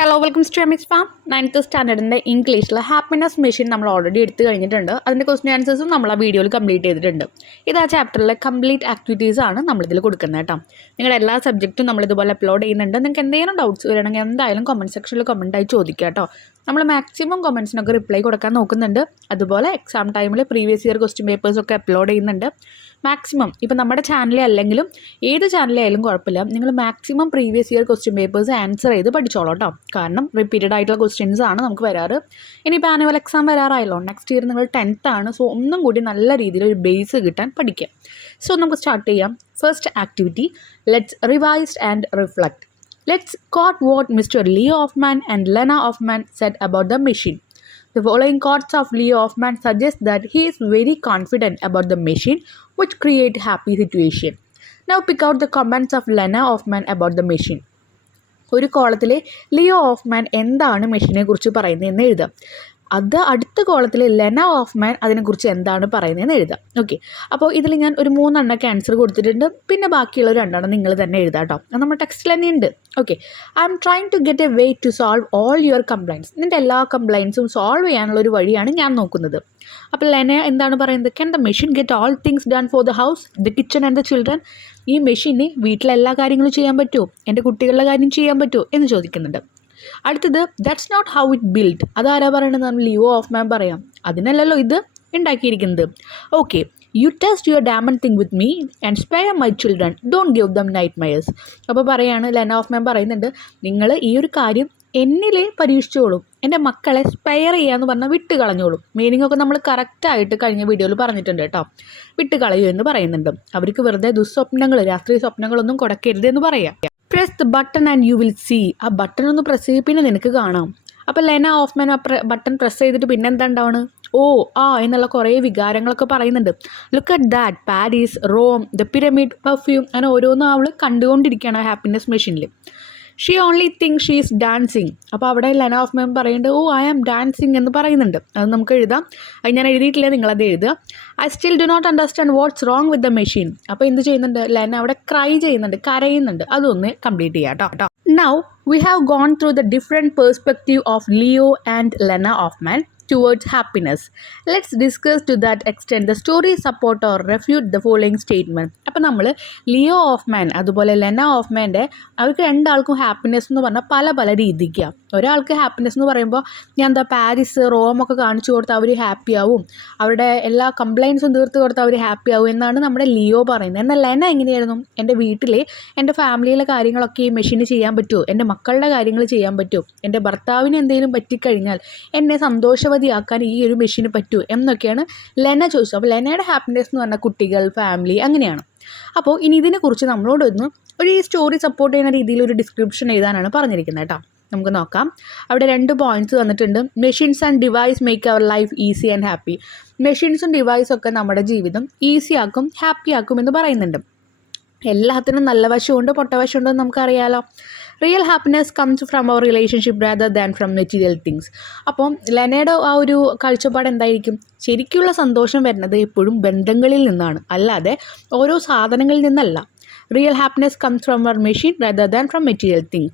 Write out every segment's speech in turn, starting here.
Hello welcome to Aamis farm. 9th സ്റ്റാൻഡേർഡിൻ്റെ ഇംഗ്ലീഷിൽ happiness machine നമ്മൾ ഓൾറെഡി എടുത്ത് കഴിഞ്ഞിട്ടുണ്ട്. അതിൻ്റെ ക്വസ്റ്റ്യൻ ആൻസേഴ്സും നമ്മൾ ആ വീഡിയോയിൽ കംപ്ലീറ്റ് ചെയ്തിട്ടുണ്ട്. ഇത് ആ ചാപ്റ്ററിലെ കംപ്ലീറ്റ് ആക്ടിവിറ്റീസ് ആണ് നമ്മളിതിൽ കൊടുക്കുന്നത് കേട്ടോ. നിങ്ങളുടെ എല്ലാ സബ്ജക്റ്റും നമ്മളിതുപോലെ അപ്ലോഡ് ചെയ്യുന്നുണ്ട്. നിങ്ങൾക്ക് എന്തെങ്കിലും ഡൗട്ട്സ് വരണമെങ്കിൽ എന്തായാലും കമൻറ്റ് സെക്ഷനിൽ കമൻറ്റായി ചോദിക്കുക കേട്ടോ. നമ്മൾ മാക്സിമം കമൻറ്റ്സിനൊക്കെ റിപ്ലൈ കൊടുക്കാൻ നോക്കുന്നുണ്ട്. അതുപോലെ എക്സാം ടൈമിൽ പ്രീവിയസ് ഇയർ ക്വസ്റ്റ്യൻ പേപ്പേഴ്സൊക്കെ അപ്ലോഡ് ചെയ്യുന്നുണ്ട്. മാക്സിമം ഇപ്പം നമ്മുടെ ചാനലിൽ അല്ലെങ്കിലും ഏത് ചാനലായാലും കുഴപ്പമില്ല, നിങ്ങൾ maximum previous year question papers answer ചെയ്ത് പഠിച്ചോളൂ കേട്ടോ. കാരണം റിപ്പീറ്റഡ് ആയിട്ടുള്ള ക്വസ്റ്റ്യൻസ് ആണ് നമുക്ക് വരാറ്. ഇനിയിപ്പോൾ ആനുവൽ എക്സാം വരാറായല്ലോ, നെക്സ്റ്റ് ഇയർ നിങ്ങൾ 10th ആണ്. സോ ഒന്നും കൂടി നല്ല രീതിയിൽ ഒരു ബേസ് കിട്ടാൻ പഠിക്കുക. സോ നമുക്ക് സ്റ്റാർട്ട് ചെയ്യാം. First activity, let's revise and reflect. Let's quote what Mr. Leo Hoffman and Lena Hoffman said about the machine. The following quotes of Leo Hoffman suggest that he is very confident about the machine, which create happy situation. Now pick out the comments of Lena Hoffman about the machine. ഒരു കോളത്തിൽ Leo ഓഫ്മാൻ എന്താണ് മെഷീനെ കുറിച്ച് പറയുന്നതെന്ന് എഴുതാം. അത് അടുത്ത കോളത്തിൽ ലെന ഓഫ്മാൻ അതിനെക്കുറിച്ച് എന്താണ് പറയുന്നതെന്ന് എഴുതാം. ഓക്കെ, അപ്പോൾ ഇതിൽ ഞാൻ ഒരു 3 എണ്ണമൊക്കെ ആൻസർ കൊടുത്തിട്ടുണ്ട്. പിന്നെ ബാക്കിയുള്ള 2 എണ്ണം നിങ്ങൾ തന്നെ എഴുതാം കേട്ടോ. അത് നമ്മുടെ ടെക്സ്റ്റിൽ തന്നെ ഉണ്ട്. Okay, I am trying to get a way to solve all your complaints. നിൻ്റെ എല്ലാ കംപ്ലൈൻറ്റ്സും സോൾവ് ചെയ്യാനുള്ള ഒരു വഴിയാണ് ഞാൻ നോക്കുന്നത്. അപ്പോൾ ലെന എന്താണ് പറയുന്നത്? Can the machine get all things done for the house, the kitchen and the children? ഈ മെഷീന് വീട്ടിലെ എല്ലാ കാര്യങ്ങളും ചെയ്യാൻ പറ്റുമോ, എൻ്റെ കുട്ടികളുടെ കാര്യം ചെയ്യാൻ പറ്റുമോ എന്ന് ചോദിക്കുന്നുണ്ട്. അടുത്തത്, that's not how it build. അതാരാ പറയണത്? നമ്മൾ ലിയോ ഓഫ്മാൻ പറയാം. അതിനല്ലല്ലോ ഇത് ഉണ്ടാക്കിയിരിക്കുന്നത്. Okay, you test your damned thing with me and spare my children, don't give them nightmares. അപ്പോൾ പറയാണ്, ലെന ഓഫ്മാൻ പറയുന്നുണ്ട്, നിങ്ങൾ ഈ ഒരു കാര്യം എന്നിലെ പരീക്ഷിച്ചോളും, എൻ്റെ മക്കളെ സ്പെയർ ചെയ്യാന്ന് പറഞ്ഞാൽ വിട്ട് കളഞ്ഞോളും. മീനിങ് ഒക്കെ നമ്മൾ കറക്റ്റായിട്ട് കഴിഞ്ഞ വീഡിയോയിൽ പറഞ്ഞിട്ടുണ്ട് കേട്ടോ. വിട്ട് കളയൂ എന്ന് പറയുന്നുണ്ട്. അവർക്ക് വെറുതെ ദുസ്വപ്നങ്ങൾ, രാത്രി സ്വപ്നങ്ങളൊന്നും കൊടുക്കരുത് എന്ന് പറയാം. Press the button and you will see. ആ ബട്ടൺ ഒന്ന് പ്രസ് ചെയ്ത് പിന്നെ നിനക്ക് കാണാം. അപ്പോൾ ലെന ഓഫ്മാൻ ആ ബട്ടൺ പ്രസ് ചെയ്തിട്ട് പിന്നെ എന്താ ഉണ്ടാവുന്നത്? ഓ ആ എന്നുള്ള കുറേ വികാരങ്ങളൊക്കെ പറയുന്നുണ്ട്. Look at that, Paris, Rome, the pyramid, perfume, അങ്ങനെ ഓരോന്നും അവൾ കണ്ടുകൊണ്ടിരിക്കുകയാണ് ഹാപ്പിനെസ് മെഷീനിൽ. She only think she is dancing. അപ്പോൾ അവിടെ ലെന ഓഫ്മാൻ പറയുന്നുണ്ട്, ഓ ഐ ആം ഡാൻസിങ് എന്ന് പറയുന്നുണ്ട്. അത് നമുക്ക് എഴുതാം. അത് ഞാൻ എഴുതിയിട്ടില്ല, നിങ്ങളത് എഴുതുക. I still do not understand what's wrong with the machine. അപ്പോൾ എന്ത് ചെയ്യുന്നുണ്ട്? ലെന അവിടെ ക്രൈ ചെയ്യുന്നുണ്ട്, കരയുന്നുണ്ട്. അതൊന്ന് കംപ്ലീറ്റ് ചെയ്യാം കേട്ടോ. Now we have gone through the different perspective of Leo and Lena Hoffman towards happiness. Let's discuss to that extent the story support or refute the following statement. അപ്പോൾ നമ്മൾ ലിയോ ഓഫ്മാൻ അതുപോലെ ലെന ഓഫ്മാൻ്റെ അവർക്ക് രണ്ടാൾക്കും ഹാപ്പിനെസ് എന്ന് പറഞ്ഞാൽ പല പല രീതിക്കാണ്. ഒരാൾക്ക് ഹാപ്പിനെസ് എന്ന് പറയുമ്പോൾ ഞാൻ എന്താ പാരീസ്, റോമൊക്കെ കാണിച്ചു കൊടുത്താൽ അവർ ഹാപ്പി ആവും, അവരുടെ എല്ലാ കംപ്ലയിൻസും തീർത്ത് കൊടുത്താൽ അവർ ഹാപ്പി ആവും എന്നാണ് നമ്മുടെ ലിയോ പറയുന്നത്. എന്നാൽ ലെന എങ്ങനെയായിരുന്നു? എൻ്റെ വീട്ടിലെ എൻ്റെ ഫാമിലിയിലെ കാര്യങ്ങളൊക്കെ ഈ മെഷീന് ചെയ്യാൻ പറ്റുമോ, എൻ്റെ മക്കളുടെ കാര്യങ്ങൾ ചെയ്യാൻ പറ്റുമോ, എൻ്റെ ഭർത്താവിന് എന്തെങ്കിലും പറ്റിക്കഴിഞ്ഞാൽ എന്നെ സന്തോഷവതിയാക്കാൻ ഈ ഒരു മെഷീന് പറ്റുമോ എന്നൊക്കെയാണ് ലെന ചോദിച്ചത്. അപ്പോൾ ലെനയുടെ ഹാപ്പിനെസ് എന്ന് പറഞ്ഞാൽ കുട്ടികൾ, ഫാമിലി, അങ്ങനെയാണ്. അപ്പോൾ ഇനി ഇതിനെക്കുറിച്ച് നമ്മളോടൊന്ന് ഒരു സ്റ്റോറി സപ്പോർട്ട് ചെയ്യുന്ന രീതിയിൽ ഒരു ഡിസ്ക്രിപ്ഷൻ എഴുതാനാണ് പറഞ്ഞിരിക്കുന്നത് കേട്ടോ. നമുക്ക് നോക്കാം. അവിടെ 2 പോയിന്റ്സ് തന്നിട്ടുണ്ട്. Machines and device make our life easy and happy. മെഷീൻസും ഡിവൈസും ഒക്കെ നമ്മുടെ ജീവിതം ഈസി ആക്കും, ഹാപ്പി ആക്കും എന്ന് പറയുന്നുണ്ട്. എല്ലാത്തിനും നല്ല വശമുണ്ട്, പൊട്ട വശമുണ്ടെന്ന് നമുക്കറിയാലോ. Real happiness comes from our relationship rather than from material things. അപ്പം ലെനയുടെ ആ ഒരു കാഴ്ചപ്പാട് എന്തായിരിക്കും? ശരിക്കുള്ള സന്തോഷം വരുന്നത് എപ്പോഴും ബന്ധങ്ങളിൽ നിന്നാണ്, അല്ലാതെ ഓരോ സാധനങ്ങളിൽ നിന്നല്ല. Real happiness comes from our machine rather than from material things.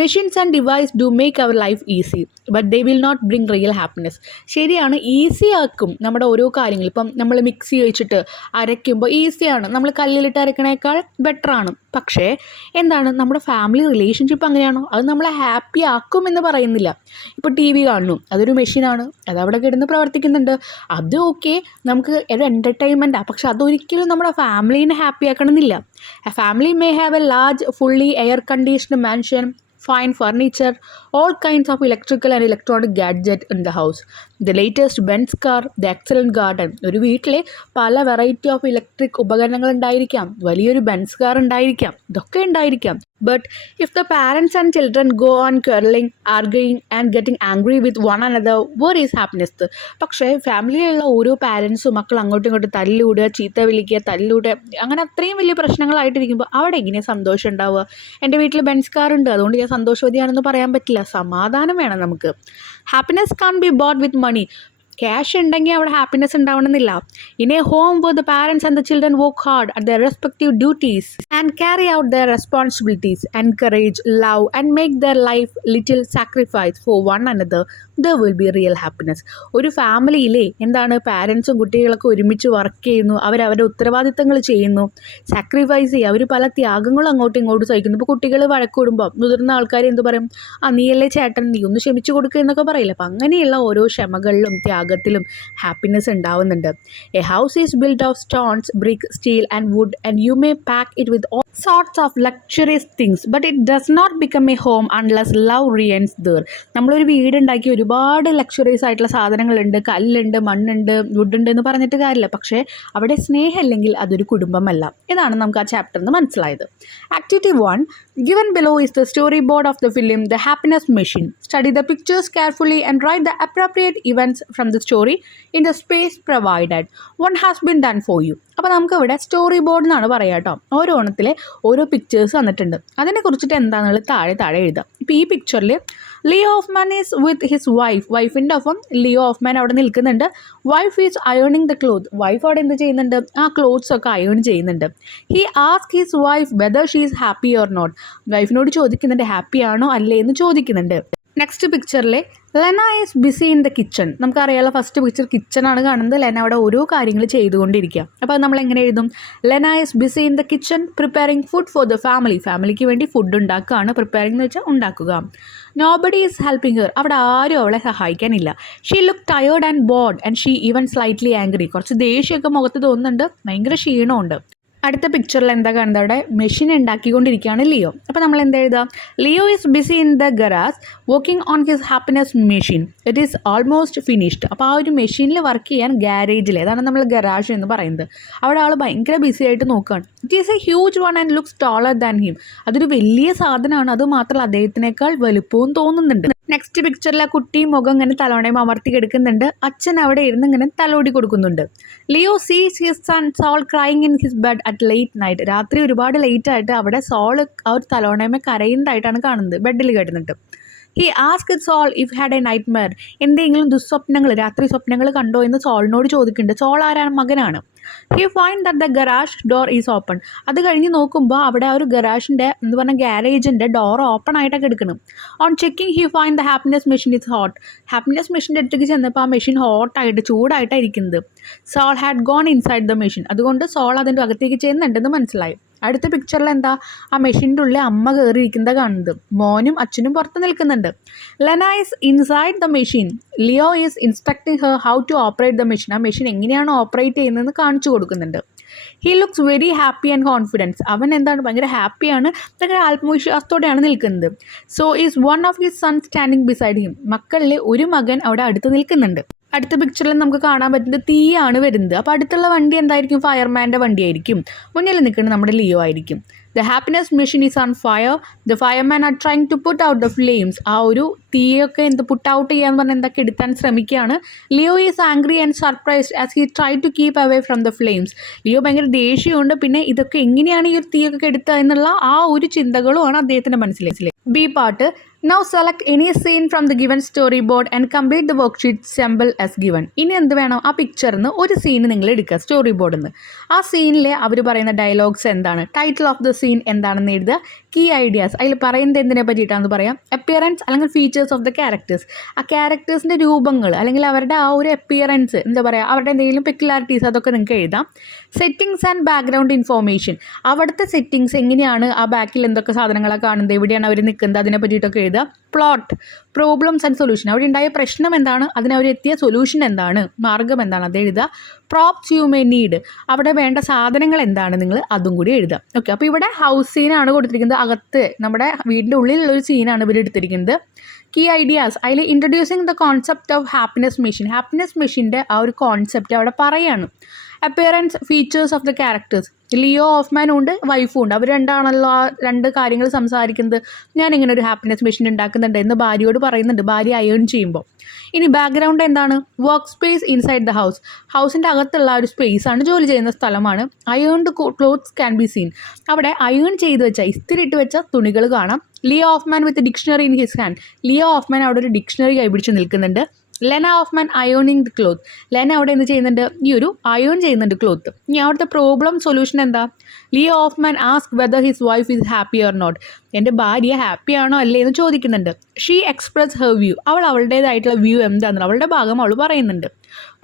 Machines and devices do make our life easy, but they will not bring real happiness. ശരിയാണ്, ഈസി ആക്കും നമ്മുടെ ഓരോ കാര്യങ്ങൾ. ഇപ്പം നമ്മൾ മിക്സി വെച്ചിട്ട് അരയ്ക്കുമ്പോൾ ഈസിയാണ്, നമ്മൾ കല്ലിലിട്ട് അരക്കണേക്കാൾ ബെറ്ററാണ്. പക്ഷേ എന്താണ്, നമ്മുടെ ഫാമിലി റിലേഷൻഷിപ്പ് അങ്ങനെയാണോ? അത് നമ്മളെ ഹാപ്പി ആക്കും എന്ന് പറയുന്നില്ല. ഇപ്പോൾ ടി വി കാണുന്നു, അതൊരു മെഷീനാണ്, അതവിടെ കിടന്ന് പ്രവർത്തിക്കുന്നുണ്ട്, അത് ഓക്കെ, നമുക്ക് ഒരു എൻ്റർടൈൻമെൻറ്റാണ്. പക്ഷെ അതൊരിക്കലും നമ്മുടെ ഫാമിലീനെ happy ആക്കണമെന്നില്ല. A family may have a large, fully air-conditioned mansion, fine furniture, all kinds of electrical and electronic gadgets in the house, the latest Benz car, the excellent garden. ഒരു വീട്ടിൽ പല വെറൈറ്റി ഓഫ് ഇലക്ട്രിക് ഉപകരണങ്ങൾ ഉണ്ടായിരിക്കാം, വലിയൊരു Benz car ഉണ്ടായിരിക്കാം, ഇതൊക്കെ ഉണ്ടായിരിക്കാം. But if the parents and children go on quarreling, arguing and getting angry with one another, where is happiness? പക്ഷേ ഫാമിലിയിലുള്ള ഓരോ പാരൻസും മക്കൾ അങ്ങോട്ടും ഇങ്ങോട്ടും തല്ലുകൂടുക, ചീത്ത വിളിക്കുക, തല്ലുകൂടുക, അങ്ങനെ അത്രയും വലിയ പ്രശ്നങ്ങളായിട്ടിരിക്കുമ്പോൾ അവിടെ എങ്ങനെ സന്തോഷം ഉണ്ടാവുക? എൻ്റെ വീട്ടിൽ ബെൻസ് കാർ ഉണ്ട്, അതുകൊണ്ട് ഞാൻ സന്തോഷവതിയാണെന്ന് പറയാൻ പറ്റില്ല. സമാധാനം വേണം നമുക്ക്. Happiness can be bought with money. Cash ഉണ്ടെങ്കിൽ അവിടെ ഹാപ്പിനെസ് ഉണ്ടാവണമെന്നില്ല. In a home where the parents and the children work hard at their respective duties and carry out their responsibilities, encourage, love and make their life little sacrifice for one another, there will be real happiness. ഒരു ഫാമിലിയിലെ എന്താണ് പാരൻസും കുട്ടികളൊക്കെ ഒരുമിച്ച് work ചെയ്യുന്നു, അവരവരുടെ ഉത്തരവാദിത്തങ്ങൾ ചെയ്യുന്നു, sacrifice ചെയ്യുക, അവർ പല ത്യാഗങ്ങളും അങ്ങോട്ടും ഇങ്ങോട്ടും സഹിക്കുന്നു. ഇപ്പോൾ കുട്ടികൾ വഴക്കൂടുമ്പോൾ മുതിർന്ന ആൾക്കാർ എന്ത് പറയും, നീയല്ലേ ചേട്ടൻ, നീ ഒന്ന് ക്ഷമിച്ചു കൊടുക്കുക എന്നൊക്കെ പറയില്ല. അപ്പം അങ്ങനെയുള്ള ഓരോ ക്ഷമകളിലും ത്യാഗത്തിലും ഹാപ്പിനെസ് ഉണ്ടാവുന്നുണ്ട്. A house is build of stones, brick, steel and wood and you may pack it with all sorts of luxurious things but it does not become a home unless love reigns there. നമ്മളൊരു വീടുണ്ടാക്കി ഒരുപാട് luxuries ആയിട്ടുള്ള സാധനങ്ങളുണ്ട്, കല്ലുണ്ട്, മണ്ണുണ്ട്, വുഡുണ്ട് എന്ന് പറഞ്ഞിട്ട് കാര്യമില്ല. പക്ഷേ അവിടെ സ്നേഹമില്ലെങ്കിൽ അതൊരു കുടുംബമല്ല. ഇതാണ് നമുക്ക് ആ ചാപ്റ്ററിൽ നിന്ന് മനസ്സിലായത്. Activity 1 given below is the storyboard of the film The Happiness Machine. Study the pictures carefully and write the appropriate events from the story in the space provided. One has been done for you. അപ്പോൾ നമുക്ക് ഇവിടെ story board എന്നാണ് പറയുക കേട്ടോ. ഓരോ ഓണത്തിലെ ഓരോ pictures വന്നിട്ടുണ്ട്. അതിനെക്കുറിച്ചിട്ട് എന്താണെന്നുള്ളത് താഴെ എഴുതാം. ഇപ്പോൾ ഈ പിക്ചറിൽ Leo Auffmann is with his വൈഫിൻ്റെ ഒപ്പം ലിയോ ഓഫ്മാൻ അവിടെ നിൽക്കുന്നുണ്ട്. വൈഫ് ഈസ് അയേണിങ് ദ ക്ലോത്ത്. വൈഫ് അവിടെ എന്ത് ചെയ്യുന്നുണ്ട്, ആ ക്ലോത്ത്സ് ഒക്കെ അയേൺ ചെയ്യുന്നുണ്ട്. He ask his wife whether she is happy or not. വൈഫിനോട് ചോദിക്കുന്നുണ്ട് ഹാപ്പി ആണോ അല്ലേ എന്ന് ചോദിക്കുന്നുണ്ട്. നെക്സ്റ്റ് പിക്ചറിൽ Lena is busy in the kitchen. നമുക്കറിയാലോ ഫസ്റ്റ് പിക്ചർ കിച്ചണാണ് കാണുന്നത്. ലെന അവിടെ ഓരോ കാര്യങ്ങൾ ചെയ്തുകൊണ്ടിരിക്കുക. അപ്പോൾ അത് നമ്മൾ എങ്ങനെ എഴുതും, Lena is busy in the kitchen preparing food for the ഫാമിലിക്ക് വേണ്ടി ഫുഡ് ഉണ്ടാക്കുകയാണ്. പ്രിപ്പയറിംഗ് എന്ന് വെച്ചാൽ ഉണ്ടാക്കുക. Nobody is helping her. അവിടെ ആരും അവളെ സഹായിക്കാനില്ല. She look tired and bored and she even slightly angry. കുറച്ച് ദേഷ്യമൊക്കെ മുഖത്ത് തോന്നുന്നുണ്ട്, ഭയങ്കര ക്ഷീണമുണ്ട്. അടുത്ത പിക്ചറിൽ എന്താ കാണുന്നത്, അവിടെ മെഷീൻ ഉണ്ടാക്കിക്കൊണ്ടിരിക്കുകയാണ് ലിയോ. അപ്പോൾ നമ്മൾ എന്താ എഴുതുക, Leo is busy in the garage working on his happiness machine, it is almost finished. അപ്പോൾ ആ ഒരു മെഷീനിൽ വർക്ക് ചെയ്യാൻ ഗാരേജിൽ, അതാണ് നമ്മൾ ഗറാഷ് എന്ന് പറയുന്നത്, അവിടെ ആൾ ഭയങ്കര ബിസി ആയിട്ട് നോക്കുകയാണ്. It is A huge one and looks taller than him. അതൊരു വലിയ സാധനമാണ്, അത് മാത്രമല്ല അദ്ദേഹത്തിനേക്കാൾ വലുപ്പവും തോന്നുന്നുണ്ട്. നെക്സ്റ്റ് പിക്ചറിൽ ആ കുട്ടി മുഖം ഇങ്ങനെ തലോണയും അമർത്തി കിടക്കുന്നുണ്ട്. അച്ഛൻ അവിടെ ഇരുന്ന് ഇങ്ങനെ തലോടി കൊടുക്കുന്നുണ്ട്. Leo sees his son Saul crying in his bed at late night. രാത്രി ഒരുപാട് ലേറ്റ് ആയിട്ട് അവിടെ സോൾ ആ ഒരു തലോണയമേ കരയുന്നതായിട്ടാണ് കാണുന്നത്, ബെഡിൽ കിടന്നിട്ട്. He ask Saul if had a nightmare. എന്തെങ്കിലും ദുസ്വപ്നങ്ങൾ, രാത്രി സ്വപ്നങ്ങൾ കണ്ടോ എന്ന് സോളിനോട് ചോദിക്കുന്നുണ്ട്. സോൾ ആരാണ്, മകനാണ്. He find that the garage door is open. അത് കഴിഞ്ഞ് നോക്കുമ്പോൾ അവിടെ ആ ഒരു ഗറാഷിൻ്റെ എന്ന് പറഞ്ഞ ഗ്യാരേജിൻ്റെ ഡോർ ഓപ്പൺ ആയിട്ടൊക്കെ എടുക്കണം. On checking he find the happiness machine is hot. Happiness മെഷീൻ്റെ അടുത്തേക്ക് ചെന്നപ്പോൾ ആ മെഷീൻ ഹോട്ടായിട്ട് ചൂടായിട്ടാണ് ഇരിക്കുന്നത്. Saul had gone inside the machine. അതുകൊണ്ട് സോൾ അതിൻ്റെ അകത്തേക്ക് ചെന്നുണ്ടെന്ന് മനസ്സിലായി. അടുത്ത പിക്ചറിൽ എന്താ, ആ മെഷീൻ്റെ ഉള്ളിൽ അമ്മ കയറിയിരിക്കുന്നത് കാണുന്നത്. മോനും അച്ഛനും പുറത്ത് നിൽക്കുന്നുണ്ട്. Lena is inside the machine. Leo is instructing her how to operate the machine. ആ മെഷീൻ എങ്ങനെയാണ് ഓപ്പറേറ്റ് ചെയ്യുന്നതെന്ന് കാണിച്ചു കൊടുക്കുന്നുണ്ട്. He looks very happy and confidence. അവൻ എന്താണ്, ഭയങ്കര ഹാപ്പിയാണ്, ഭയങ്കര ആത്മവിശ്വാസത്തോടെയാണ് നിൽക്കുന്നത്. Saul is one of his son standing beside him. മക്കളിൽ ഒരു മകൻ അവിടെ അടുത്ത് നിൽക്കുന്നുണ്ട്. അടുത്ത പിക്ചറിൽ നമുക്ക് കാണാൻ പറ്റുന്നത് തീയാണ് വരുന്നത്. അപ്പോൾ അടുത്തുള്ള വണ്ടി എന്തായിരിക്കും, ഫയർമാൻ്റെ വണ്ടിയായിരിക്കും. മുന്നിൽ നിൽക്കുന്നത് നമ്മുടെ ലിയോ ആയിരിക്കും. The happiness machine is on fire. The fireman are trying to put out the flames. ആ ഒരു തീയൊക്കെ പുട്ട് ഔട്ട് ചെയ്യാന്ന് പറഞ്ഞാൽ എന്തൊക്കെ എടുക്കാൻ ശ്രമിക്കുകയാണ്. Leo is angry and surprised as he try to keep away from the flames. Leo ഭയങ്കര ദേഷ്യമുണ്ട്, പിന്നെ ഇതൊക്കെ എങ്ങനെയാണ് ഈ ഒരു തീയൊക്കെ എടുക്കുക എന്നുള്ള ആ ഒരു ചിന്തകളുമാണ് അദ്ദേഹത്തിൻ്റെ മനസ്സിലേക്ക്. B part. Now select any scene from the given storyboard and complete the worksheet sample as given. ഇനി എന്ത് വേണം, ആ പിക്ചറിൽ നിന്ന് ഒരു സീൻ നിങ്ങൾ എടുക്കുക സ്റ്റോറി ബോർഡിൽ നിന്ന്. ആ സീനിലെ അവർ പറയുന്ന ഡയലോഗ്സ് എന്താണ്, ടൈറ്റിൽ ഓഫ് ദ സീൻ എന്താണെന്ന് എഴുതുക. കീ ഐഡിയാസ്, അതിൽ പറയുന്നത് എന്തിനെ പറ്റിയിട്ടാണെന്ന് പറയാം. അപ്പിയറൻസ് അല്ലെങ്കിൽ ഫീച്ചേഴ്സ് ഓഫ് ദ ക്യാരക്ടേഴ്സ്, ആ ക്യാരക്ടേഴ്സിൻ്റെ രൂപങ്ങൾ അല്ലെങ്കിൽ അവരുടെ ആ ഒരു അപ്പിയറൻസ്, എന്താ പറയുക, അവരുടെ എന്തെങ്കിലും പെക്യുലാരിറ്റീസ്, അതൊക്കെ നിങ്ങൾക്ക് എഴുതാം. സെറ്റിങ്സ് ആൻഡ് ബാക്ക്ഗ്രൗണ്ട് ഇൻഫോർമേഷൻ, അവിടുത്തെ സെറ്റിങ്സ് എങ്ങനെയാണ്, ആ ബാക്കിൽ എന്തൊക്കെ സാധനങ്ങളാണ് കാണുന്നത്, എവിടെയാണ് അവർ നിൽക്കുന്നത്, അതിനെ പറ്റിയിട്ടൊക്കെ എഴുതുക. പ്ലോട്ട്, പ്രോബ്ലംസ് ആൻഡ് സൊല്യൂഷൻ, അവിടെ ഉണ്ടായ പ്രശ്നം എന്താണ്, അതിനവരെത്തിയ സൊല്യൂഷൻ എന്താണ്, മാർഗം എന്താണ്, അത് എഴുതുക. പ്രോപ്സ് യു മേ നീഡ്, അവിടെ വേണ്ട സാധനങ്ങൾ എന്താണ്, നിങ്ങൾ അതും കൂടി എഴുതുക. ഓക്കെ, അപ്പോൾ ഇവിടെ ഹൗസ് സീനാണ് കൊടുത്തിരിക്കുന്നത്. അകത്ത് നമ്മുടെ വീടിൻ്റെ ഉള്ളിലുള്ളൊരു സീനാണ് ഇവർ എടുത്തിരിക്കുന്നത്. കീ ഐഡിയാസ്, അതിൽ introducing the concept of happiness machine. Happiness മെഷീൻ്റെ ആ ഒരു കോൺസെപ്റ്റ് അവിടെ പറയാണ്. Appearance, features of the characters, Leo ഓഫ്മാനും ഉണ്ട് വൈഫും ഉണ്ട്. അവർ രണ്ടാണല്ലോ ആ രണ്ട് കാര്യങ്ങൾ സംസാരിക്കുന്നത്. ഞാനിങ്ങനെ ഒരു ഹാപ്പിനെസ് മെഷീൻ ഉണ്ടാക്കുന്നുണ്ട് എന്ന് ഭാര്യയോട് പറയുന്നുണ്ട്, ഭാര്യ അയേൺ ചെയ്യുമ്പോൾ. ഇനി ബാക്ക്ഗ്രൗണ്ട് എന്താണ്, work space inside the house, ഹൗസിൻ്റെ അകത്തുള്ള ഒരു സ്പേസാണ്, ജോലി ചെയ്യുന്ന സ്ഥലമാണ്. Ironed clothes can be seen, അവിടെ അയേൺ ചെയ്ത് വെച്ച, ഇസ്തിരിട്ട് വെച്ച തുണികൾ കാണാം. Leo Auffmann with dictionary in his hand, Leo Auffmann അവിടെ ഒരു ഡിക്ഷണറി കൈപിടിച്ച് നിൽക്കുന്നുണ്ട്. ലെന ഓഫ്മാൻ അയോണിങ് ദി ക്ലോത്ത്. ലെന അവിടെ എന്ത് ചെയ്യുന്നുണ്ട്, ഈ ഒരു അയോൺ ചെയ്യുന്നുണ്ട് ക്ലോത്ത്. ഇനി അവിടുത്തെ പ്രോബ്ലം സൊല്യൂഷൻ എന്താ, Leo Auffmann ask whether his wife is happy or not. എൻ്റെ ഭാര്യ ഹാപ്പി ആണോ അല്ലേ എന്ന് ചോദിക്കുന്നുണ്ട്. She express her view. അവൾ അവളുടേതായിട്ടുള്ള വ്യൂ എന്താണെന്ന് അവളുടെ ഭാഗം അവൾ പറയുന്നുണ്ട്.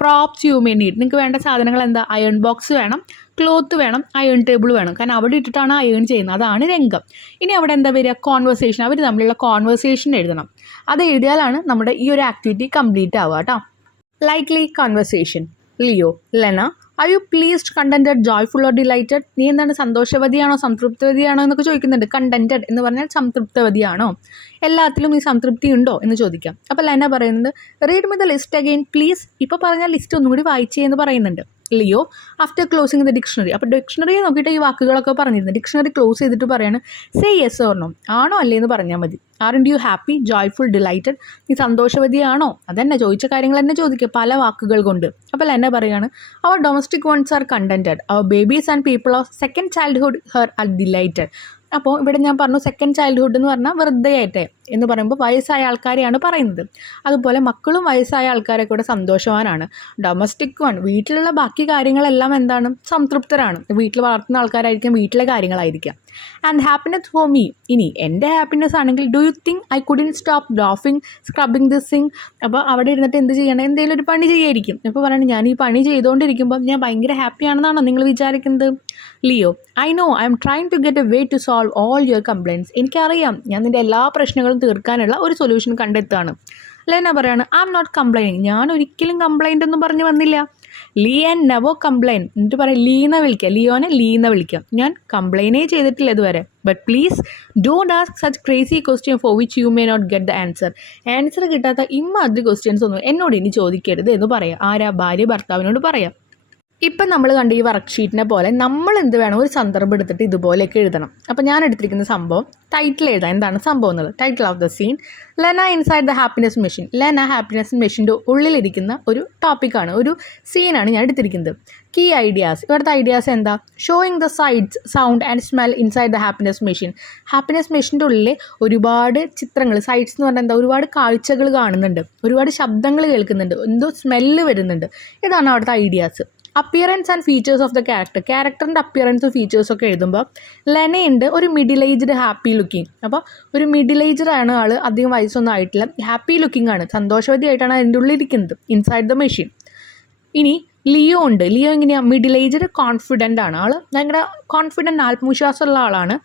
Props you may need. നിങ്ങൾക്ക് വേണ്ട സാധനങ്ങൾ എന്താ, അയൺ ബോക്സ് വേണം, ക്ലോത്ത് വേണം, അയൺ ടേബിൾ വേണം. കാരണം അവിടെ ഇട്ടിട്ടാണ് അയൺ ചെയ്യുന്നത്, അതാണ് രംഗം. ഇനി അവിടെ എന്താ വരിക, കോൺവെർസേഷൻ. അവർ തമ്മിലുള്ള കോൺവെർസേഷൻ എഴുതണം. അത് എഴുതിയാലാണ് നമ്മുടെ ഈ ഒരു ആക്ടിവിറ്റി കംപ്ലീറ്റ് ആവുക കേട്ടോ. Likely conversation. Leo, Lena, are you pleased, contented, joyful or delighted. നീ എന്താണ്, സന്തോഷവതിയാണോ സംതൃപ്തവതിയാണോ എന്നൊക്കെ ചോദിക്കുന്നുണ്ട്. കണ്ടന്റഡ് എന്ന് പറഞ്ഞാൽ സംതൃപ്തവതിയാണോ, എല്ലാത്തിലും നീ സംതൃപ്തി ഉണ്ടോ എന്ന് ചോദിക്കാം. അപ്പോൾ ലെന പറയുന്നത് read me the list again please. ഇപ്പോൾ പറഞ്ഞാൽ ലിസ്റ്റ് ഒന്നും കൂടി വായിച്ചേ എന്ന് പറയുന്നുണ്ട്. Leo after closing the dictionary. അപ്പോൾ ഡിക്ഷണറി നോക്കിയിട്ട് ഈ വാക്കുകളൊക്കെ പറഞ്ഞിരുന്നു. ഡിക്ഷണറി ക്ലോസ് ചെയ്തിട്ട് പറയാണ് സേ യെസ് ഓർ നോ, ആണോ അല്ലേ എന്ന് പറഞ്ഞാൽ മതി. ആർണ്ട് യു ഹാപ്പി, ജോയ്ഫുൾ, ഡിലൈറ്റഡ്. നീ സന്തോഷവതിയാണോ, അതന്നെ ചോദിച്ച കാര്യങ്ങൾ തന്നെ ചോദിക്കുക പല വാക്കുകൾ കൊണ്ട്. അപ്പോൾ എന്നെ പറയാണ് അവർ ഡൊമസ്റ്റിക് വൺസ് ആർ കണ്ടന്റഡ്, അവർ babies and people of second childhood her are delighted. അപ്പോൾ ഇവിടെ ഞാൻ പറഞ്ഞു സെക്കൻഡ് ചൈൽഡ്ഹുഡ് എന്ന് പറഞ്ഞാൽ വെറുതെ ആയിട്ടേ എന്ന് പറയുമ്പോൾ വയസ്സായ ആൾക്കാരെയാണ് പറയുന്നത്. അതുപോലെ മക്കളും വയസ്സായ ആൾക്കാരെ കൂടെ സന്തോഷവാനാണ്. ഡൊമസ്റ്റിക് വൺ, വീട്ടിലുള്ള ബാക്കി കാര്യങ്ങളെല്ലാം എന്താണ്, സംതൃപ്തരാണ്. വീട്ടിൽ വളർത്തുന്ന ആൾക്കാരായിരിക്കാം, വീട്ടിലെ കാര്യങ്ങളായിരിക്കാം. And happiness for me. ഇനി എൻ്റെ ഹാപ്പിനെസ് ആണെങ്കിൽ do you think I couldn't stop doffing scrubbing this thing. അപ്പോൾ അവിടെ ഇരുന്നിട്ട് എന്ത് ചെയ്യണം, എന്തെങ്കിലും ഒരു പണി ചെയ്യായിരിക്കും. അപ്പോൾ പറയണം ഞാൻ ഈ പണി ചെയ്തുകൊണ്ടിരിക്കുമ്പോൾ ഞാൻ ഭയങ്കര ഹാപ്പിയാണെന്നാണോ നിങ്ങൾ വിചാരിക്കുന്നത്. Leo, I know I am trying to get a way to solve all your complaints. എനിക്കറിയാം ഞാൻ നിൻ്റെ എല്ലാ പ്രശ്നങ്ങളും തീർക്കാനുള്ള ഒരു സൊല്യൂഷൻ കണ്ടെത്തുകയാണ്. ലെന പറയാണ് ഐ എം നോട്ട് കംപ്ലൈനിങ്. ഞാൻ ഒരിക്കലും കംപ്ലൈൻ്റ് ഒന്നും പറഞ്ഞു വന്നില്ല. Lee and never complain. എന്നിട്ട് പറയാം ലീന്ന വിളിക്കുക, ലിയോനെ ലീന്ന വിളിക്കാം. ഞാൻ കംപ്ലൈനേ ചെയ്തിട്ടില്ല ഇതുവരെ. But please don't ask such crazy question for which you may not get the answer. Answer കിട്ടാത്ത ഇമ്മാതിരി ക്വസ്റ്റ്യൻസ് ഒന്നും എന്നോട് ഇനി ചോദിക്കരുത് എന്ന് പറയാം. ആരാ, ഭാര്യ ഭർത്താവിനോട് പറയാം. ഇപ്പം നമ്മൾ കണ്ട ഈ വർക്ക്ഷീറ്റിനെ പോലെ നമ്മൾ എന്ത് വേണം, ഒരു സന്ദർഭം എടുത്തിട്ട് ഇതുപോലെയൊക്കെ എഴുതണം. അപ്പോൾ ഞാൻ എടുത്തിരിക്കുന്ന സംഭവം ടൈറ്റിൽ എഴുതാം, എന്താണ് സംഭവം എന്നുള്ളത്. Title of the scene Lena inside the happiness machine. Lena happiness മെഷീൻ്റെ ഉള്ളിലിരിക്കുന്ന ഒരു ടോപ്പിക്കാണ്, ഒരു സീനാണ് ഞാൻ എടുത്തിരിക്കുന്നത്. Key ideas. ഇവിടുത്തെ ഐഡിയാസ് എന്താ, showing the sights, sound and smell inside the happiness machine. Happiness മെഷീൻ്റെ ഉള്ളിൽ ഒരുപാട് ചിത്രങ്ങൾ, സൈറ്റ്സ് എന്ന് പറഞ്ഞാൽ എന്താ, ഒരുപാട് കാഴ്ചകൾ കാണുന്നുണ്ട്, ഒരുപാട് ശബ്ദങ്ങൾ കേൾക്കുന്നുണ്ട്, എന്തോ സ്മെല്ല് വരുന്നുണ്ട്. ഇതാണ് അവിടുത്തെ ideas. Appearance and features of the character. ക്യാരക്ടറിൻ്റെ അപ്പിയറൻസും ഫീച്ചേഴ്സൊക്കെ എഴുതുമ്പോൾ ലെനയുണ്ട് ഒരു മിഡിൽ ഏജ്ഡ് ഹാപ്പി ലുക്കിംഗ്. അപ്പോൾ ഒരു മിഡിൽ ഏജ്ഡാണ് ആൾ, അധികം വയസ്സൊന്നും ആയിട്ടില്ല, ഹാപ്പി ലുക്കിംഗ് ആണ്, സന്തോഷവതിയായിട്ടാണ് അതിൻ്റെ ഉള്ളിൽ ഇരിക്കുന്നത് ഇൻസൈഡ് ദ മെഷീൻ. ഇനി ലിയോ ഉണ്ട്. ലിയോ എങ്ങനെയാണ്, മിഡിൽ ഏജ്ഡ്, കോൺഫിഡൻ്റ് ആണ്. ആൾ ഭയങ്കര കോൺഫിഡൻ്റ്, ആത്മവിശ്വാസമുള്ള ആളാണ്.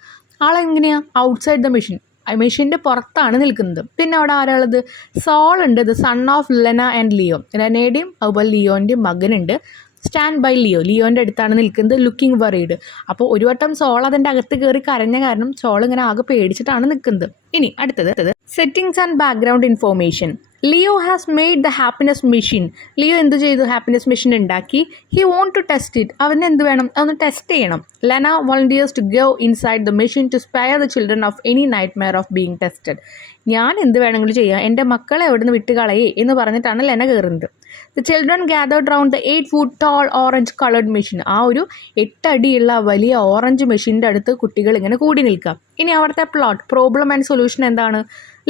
ആളെങ്ങനെയാണ്, ഔട്ട്സൈഡ് ദ മെഷീൻ, മെഷീൻ്റെ പുറത്താണ് നിൽക്കുന്നത്. പിന്നെ അവിടെ ആരാളുള്ളത്, സോൾ ഉണ്ട്, the son of Lena and Leo. ലെനയുടെയും അതുപോലെ ലിയോൻ്റെയും മകനുണ്ട്. സ്റ്റാൻഡ് ബൈ ലിയോ, ലിയോൻ്റെ അടുത്താണ് നിൽക്കുന്നത്, ലുക്കിംഗ് വറീഡ്. അപ്പോൾ ഒരു വട്ടം സോൾ അതിൻ്റെ അകത്ത് കയറി കരഞ്ഞ കാരണം സോൾ ഇങ്ങനെ ആകെ പേടിച്ചിട്ടാണ് നിൽക്കുന്നത്. ഇനി അടുത്തത് settings and background information. Leo has made the happiness machine. Leo എന്ത് ചെയ്തു, ഹാപ്പിനെസ് മെഷീൻ ഉണ്ടാക്കി. He want to test it. അവന് എന്ത് വേണം, അതൊന്ന് ടെസ്റ്റ് ചെയ്യണം. Lena volunteers to go inside the machine to spare the children of any nightmare of being tested. ഞാൻ എന്ത് വേണമെങ്കിലും ചെയ്യാം, എൻ്റെ മക്കളെ എവിടെ നിന്ന് വിട്ട് കളയേ എന്ന് പറഞ്ഞിട്ടാണ് ലെന കയറുന്നത്. The children gathered round the 8 foot tall orange coloured machine. ആ ഒരു 8 അടിയുള്ള വലിയ ഓറഞ്ച് മെഷീൻ്റെ അടുത്ത് കുട്ടികൾ ഇങ്ങനെ കൂടി നിൽക്കാം. ഇനി അവിടുത്തെ പ്ലോട്ട്, പ്രോബ്ലം ആൻഡ് സൊല്യൂഷൻ എന്താണ്,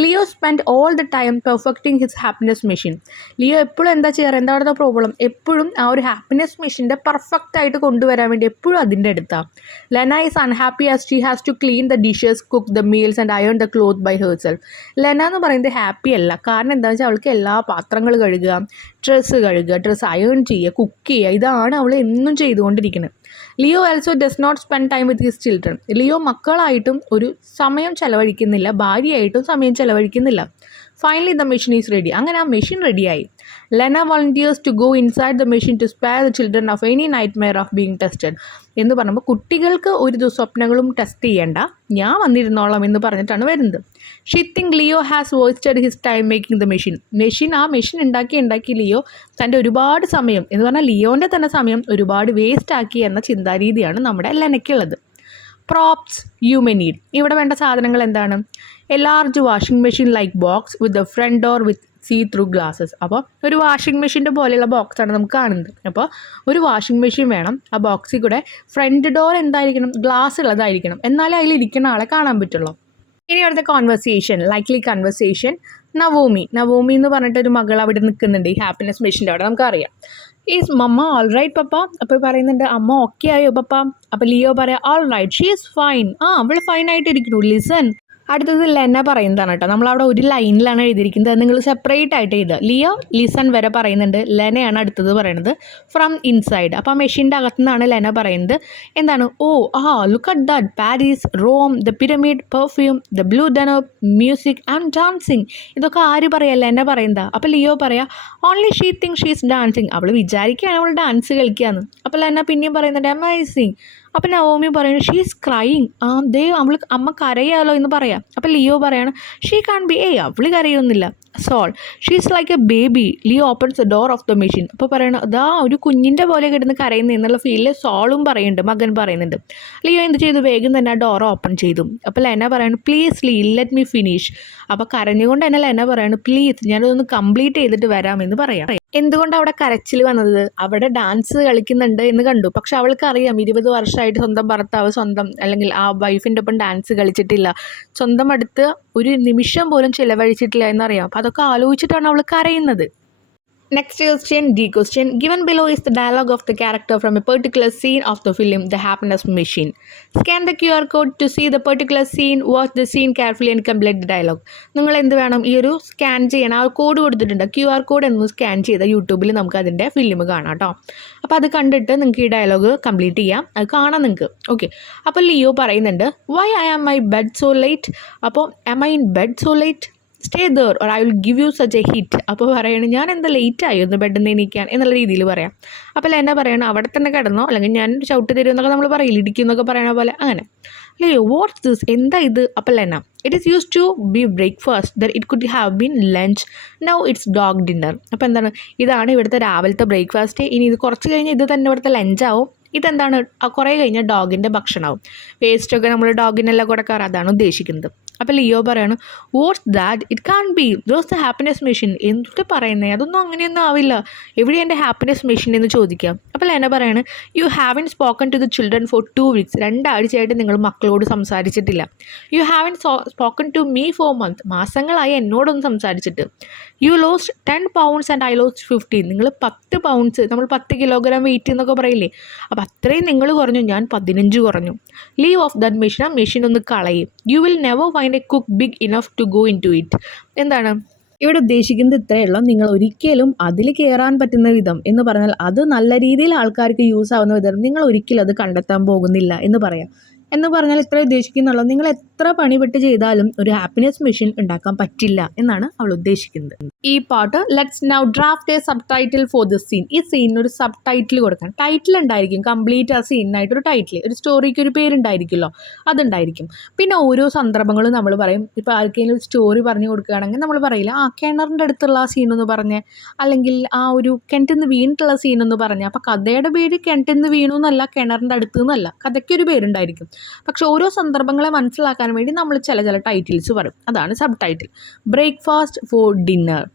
Leo spend all the time perfecting his happiness machine. Leo എപ്പോഴും എന്താ ചെയ്യാറ്, എന്താ അവിടുത്തെ പ്രോബ്ലം, എപ്പോഴും ആ ഒരു ഹാപ്പിനെസ് മെഷീൻ്റെ പെർഫെക്റ്റ് ആയിട്ട് കൊണ്ടുവരാൻ വേണ്ടി എപ്പോഴും അതിൻ്റെ അടുത്താണ്. Lena is unhappy as she has to clean the dishes, cook the meals and iron the cloth by herself. Lena എന്ന് പറയുന്നത് ഹാപ്പി അല്ല. കാരണം എന്താ വെച്ചാൽ അവൾക്ക് എല്ലാ പാത്രങ്ങൾ കഴുകുക, ഡ്രസ്സ് കഴുകുക, ഡ്രസ്സ് അയൺ ചെയ്യുക, കുക്ക് ചെയ്യുക, ഇതാണ് അവൾ എന്നും ചെയ്തുകൊണ്ടിരിക്കുന്നത്. Leo also does not spend time with his children. Leo മക്കളായിട്ടും ഒരു സമയം ചെലവഴിക്കുന്നില്ല, ഭാര്യയായിട്ടും സമയം ചെലവഴിക്കുന്നില്ല. Finally the machine is ready. അങ്ങനെ ആ മെഷീൻ റെഡിയായി. Lena volunteers to go inside the machine to spare the children of any nightmare of being tested. എന്ന് പറയുമ്പോൾ കുട്ടികൾക്ക് ഒരു ദുസ്വപ്നങ്ങളും ടെസ്റ്റ് ചെയ്യേണ്ട, ഞാൻ വന്നിരുന്നോളാം എന്ന് പറഞ്ഞിട്ടാണ് വരുന്നത്. She think Leo has wasted his time making the machine. ആ മെഷീൻ ഉണ്ടാക്കി ലിയോ തൻ്റെ ഒരുപാട് സമയം, എന്ന് പറഞ്ഞാൽ ലിയോൻ്റെ തന്നെ സമയം ഒരുപാട് വേസ്റ്റ് ആക്കി എന്ന ചിന്താരീതിയാണ് നമ്മുടെ ലെനയ്ക്കുള്ളത്. Props you may need. ഇവിടെ വേണ്ട സാധനങ്ങൾ എന്താണ്, a large washing machine like box with the front door with see through glasses. അപ്പോൾ ഒരു വാഷിംഗ് മെഷീൻ്റെ പോലെയുള്ള ബോക്സാണ് നമുക്ക് കാണുന്നത്. അപ്പോൾ ഒരു വാഷിംഗ് മെഷീൻ വേണം, ആ ബോക്സിൽ കൂടെ ഫ്രണ്ട് ഡോർ എന്തായിരിക്കണം, ഗ്ലാസ് ഉള്ളതായിരിക്കണം, എന്നാലേ അതിലിരിക്കുന്ന ആളെ കാണാൻ പറ്റുള്ളൂ. ഇനി അടുത്ത കോൺവെർസേഷൻ, ലൈക്ലി കൺവെർസേഷൻ. നവോമി എന്ന് പറഞ്ഞിട്ടൊരു മകൾ അവിടെ നിൽക്കുന്നുണ്ട് ഈ ഹാപ്പിനെസ് മെഷീൻ്റെ അവിടെ, നമുക്കറിയാം. Is mamma all right papa? അപ്പോൾ പറയുന്നുണ്ട് അമ്മ ഓക്കെ ആയോ പപ്പ? അപ്പോൾ ലിയോ പറയാം all right she is fine. അവൾ ഫൈൻ ആയിട്ടിരിക്കുന്നു. ലിസൺ. അടുത്തത് ലെന പറയുന്നതാണ് കേട്ടോ. നമ്മളവിടെ ഒരു ലൈനിലാണ് എഴുതിയിരിക്കുന്നത്, നിങ്ങൾ സെപ്പറേറ്റ് ആയിട്ട് എഴുതുക. ലിയോ ലിസൺ വരെ പറയുന്നുണ്ട്, ലെനയാണ് അടുത്തത് പറയുന്നത് ഫ്രം ഇൻസൈഡ്. അപ്പോൾ ആ മെഷീൻ്റെ അകത്തു നിന്നാണ് ലെന പറയുന്നത് എന്താണ്, look at that, Paris, Rome, the pyramid, perfume, the blue Danube, music and dancing. ഇതൊക്കെ ആര് പറയാ? ലെന പറയുന്നതാ. അപ്പോൾ ലിയോ പറയാ only she think she is dancing. അവൾ വിചാരിക്കുകയാണ് അവൾ ഡാൻസ് കളിക്കുകയെന്ന്. അപ്പോൾ ലെന പിന്നെയും പറയുന്നുണ്ട് അമേസിങ്. അപ്പം നവോമി പറയുന്നു ഷീ ഈസ് ക്രൈയിങ്. അമ്മ കരയാലോ എന്ന് പറയാം. അപ്പം ലിയോ പറയാണ് ഷീ കാൺ ബി. അവൾ കരയൊന്നുമില്ല. Saul she is like a baby. Leo opens the door of the machine. അപ്പോൾ പറയണം അതാ ഒരു കുഞ്ഞിൻ്റെ പോലെ കിടന്ന് കരയുന്നു എന്നുള്ള ഫീലിൽ സോളും പറയുന്നുണ്ട്, മകൻ പറയുന്നുണ്ട്. ലിയോ എന്ത് ചെയ്തു? വേഗം തന്നെ ആ ഡോർ ഓപ്പൺ ചെയ്തു. അപ്പോൾ ലെന പറയണം please Lee let me finish. അപ്പോൾ കരഞ്ഞുകൊണ്ട് തന്നെ ലെന പറയണം പ്ലീസ് ഞാനതൊന്ന് കംപ്ലീറ്റ് ചെയ്തിട്ട് വരാമെന്ന് പറയാം. എന്തുകൊണ്ട് അവിടെ കരച്ചിൽ വന്നത്? അവിടെ ഡാൻസ് കളിക്കുന്നുണ്ട് എന്ന് കണ്ടു. പക്ഷെ അവൾക്കറിയാം 20 വർഷമായിട്ട് സ്വന്തം ഭർത്താവ് അല്ലെങ്കിൽ ആ വൈഫിൻ്റെ ഒപ്പം ഡാൻസ് കളിച്ചിട്ടില്ല, സ്വന്തം അടുത്ത് ഒരു നിമിഷം പോലും ചിലവഴിച്ചിട്ടില്ല എന്നറിയാം. അപ്പോൾ അതൊക്കെ ആലോചിച്ചിട്ടാണ് അവൾ കരയുന്നത്. Next question, D question. Given below is the dialogue of the character from a particular scene of the film The Happiness Machine. Scan the QR code to see the particular scene. Watch the scene carefully and complete the dialogue. നിങ്ങൾ എന്ത് വേണം? ഈ ഒരു scan ചെയ്യണം. ആ code കൊടുത്തിട്ടുണ്ട്, QR code എന്ന് scan ചെയ്ത യൂട്യൂബിൽ നമുക്ക് അതിൻ്റെ ഫിലിം കാണാം കേട്ടോ. അപ്പോൾ അത് കണ്ടിട്ട് നിങ്ങൾക്ക് ഈ ഡയലോഗ് കംപ്ലീറ്റ് ചെയ്യാം, അത് കാണാം നിങ്ങൾക്ക്. ഓക്കെ. അപ്പോൾ ലിയോ പറയുന്നുണ്ട് why I am my bed so late. അപ്പോൾ am I in bed so late? Stay there or I will give you such a hit. അപ്പോൾ പറയണം ഞാൻ എന്താ ലേറ്റായി ഒന്ന് ബെഡിൽ നിന്ന് എണീക്കാൻ എന്നുള്ള രീതിയിൽ പറയാം. അപ്പോൾ എന്നാ പറയണം അവിടെ തന്നെ കിടന്നോ, അല്ലെങ്കിൽ ഞാൻ ചവിട്ട് തരും എന്നൊക്കെ നമ്മൾ പറയില്ല, ഇടിക്കുന്നൊക്കെ പറയണ പോലെ അങ്ങനെ. അല്ലയോ വാട്ട്സ് ദിസ്, എന്താ ഇത്? അപ്പോൾ എന്നാ it is used to be breakfast there it could have been lunch now it's dog dinner. അപ്പോൾ എന്താണ്, ഇതാണ് ഇവിടുത്തെ രാവിലത്തെ ബ്രേക്ക്ഫാസ്റ്റ്, ഇനി ഇത് കുറച്ച് കഴിഞ്ഞ് ഇത് തന്നെ ഇവിടുത്തെ ലഞ്ചാവും, ഇതെന്താണ് കുറേ കഴിഞ്ഞാൽ ഡോഗിൻ്റെ ഭക്ഷണമാവും. വേസ്റ്റൊക്കെ നമ്മൾ ഡോഗിനെല്ലാം കൊടുക്കാറ്, അതാണ് ഉദ്ദേശിക്കുന്നത്. അപ്പോൾ ലിയോ പറയാണ് what's that, it can be those the happiness machine. എന്തൊക്കെ പറയുന്നത്, അതൊന്നും അങ്ങനെയൊന്നും ആവില്ല, എവിടെ എൻ്റെ ഹാപ്പിനെസ് മെഷീൻ എന്ന് ചോദിക്കാം. അപ്പോൾ എന്നെ പറയാണ് you haven't spoken to the children for 2 weeks. 2 ആഴ്ചയായിട്ട് നിങ്ങൾ മക്കളോട് സംസാരിച്ചിട്ടില്ല. You haven't spoken to me for month. മാസങ്ങളായി എന്നോടൊന്നും സംസാരിച്ചിട്ട്. You lost 10 pounds and I lost 15. നിങ്ങൾ 10 pounds, നമ്മൾ 10 kilogram വെയിറ്റ് എന്നൊക്കെ പറയില്ലേ, അപ്പോൾ അത്രയും നിങ്ങൾ കുറഞ്ഞു, ഞാൻ 15 കുറഞ്ഞു. Leave off that machine. ആ മെഷീൻ ഒന്ന് കളയും. You will never find a cook big enough to go into it. എന്താണ് ഇവിടെ ഉദ്ദേശിക്കുന്നത്? ഇത്രയുള്ള നിങ്ങൾ ഒരിക്കലും അതിൽ കയറാൻ പറ്റുന്ന വിധം എന്ന് പറഞ്ഞാൽ അത് നല്ല രീതിയിൽ ആൾക്കാർക്ക് യൂസ് ആവുന്ന വിധം നിങ്ങൾ ഒരിക്കലും അത് കണ്ടെത്താൻ പോകുന്നില്ല എന്ന് പറയാം. എന്ന് പറഞ്ഞാൽ ഇത്ര ഉദ്ദേശിക്കുന്നുള്ളൂ, നിങ്ങൾ എത്ര പണിപ്പെട്ട് ചെയ്താലും ഒരു ഹാപ്പിനെസ് മെഷീൻ ഉണ്ടാക്കാൻ പറ്റില്ല എന്നാണ് അവൾ ഉദ്ദേശിക്കുന്നത്. ഈ പാട്ട് let's now draft a subtitle for this scene. ഈ സീനിന് ഒരു സബ് ടൈറ്റിൽ കൊടുക്കണം. ടൈറ്റിൽ ഉണ്ടായിരിക്കും, കംപ്ലീറ്റ് ആ സീനിനായിട്ടൊരു ടൈറ്റിൽ, ഒരു സ്റ്റോറിക്ക് ഒരു പേരുണ്ടായിരിക്കുമല്ലോ, അതുണ്ടായിരിക്കും. പിന്നെ ഓരോ സന്ദർഭങ്ങളും നമ്മൾ പറയും. ഇപ്പോൾ ആർക്കെങ്കിലും ഒരു സ്റ്റോറി പറഞ്ഞു കൊടുക്കുകയാണെങ്കിൽ നമ്മൾ പറയില്ല കിണറിൻ്റെ അടുത്തുള്ള ആ സീനൊന്ന് പറഞ്ഞ്, അല്ലെങ്കിൽ ആ ഒരു കിണറ്റിൽ നിന്ന് വീണിട്ടുള്ള സീനൊന്ന് പറഞ്ഞ്. അപ്പോൾ കഥയുടെ പേര് കിണറ്റിൽ നിന്ന് വീണു എന്നല്ല, കിണറിൻ്റെ അടുത്ത് നിന്നല്ല, കഥയ്ക്കൊരു പേരുണ്ടായിരിക്കും. പക്ഷെ ഓരോ സന്ദർഭങ്ങളെ മനസ്സിലാക്കാൻ വേണ്ടി നമ്മൾ ചില ടൈറ്റിൽസ് പറയും, അതാണ് sub title. Breakfast four dinner.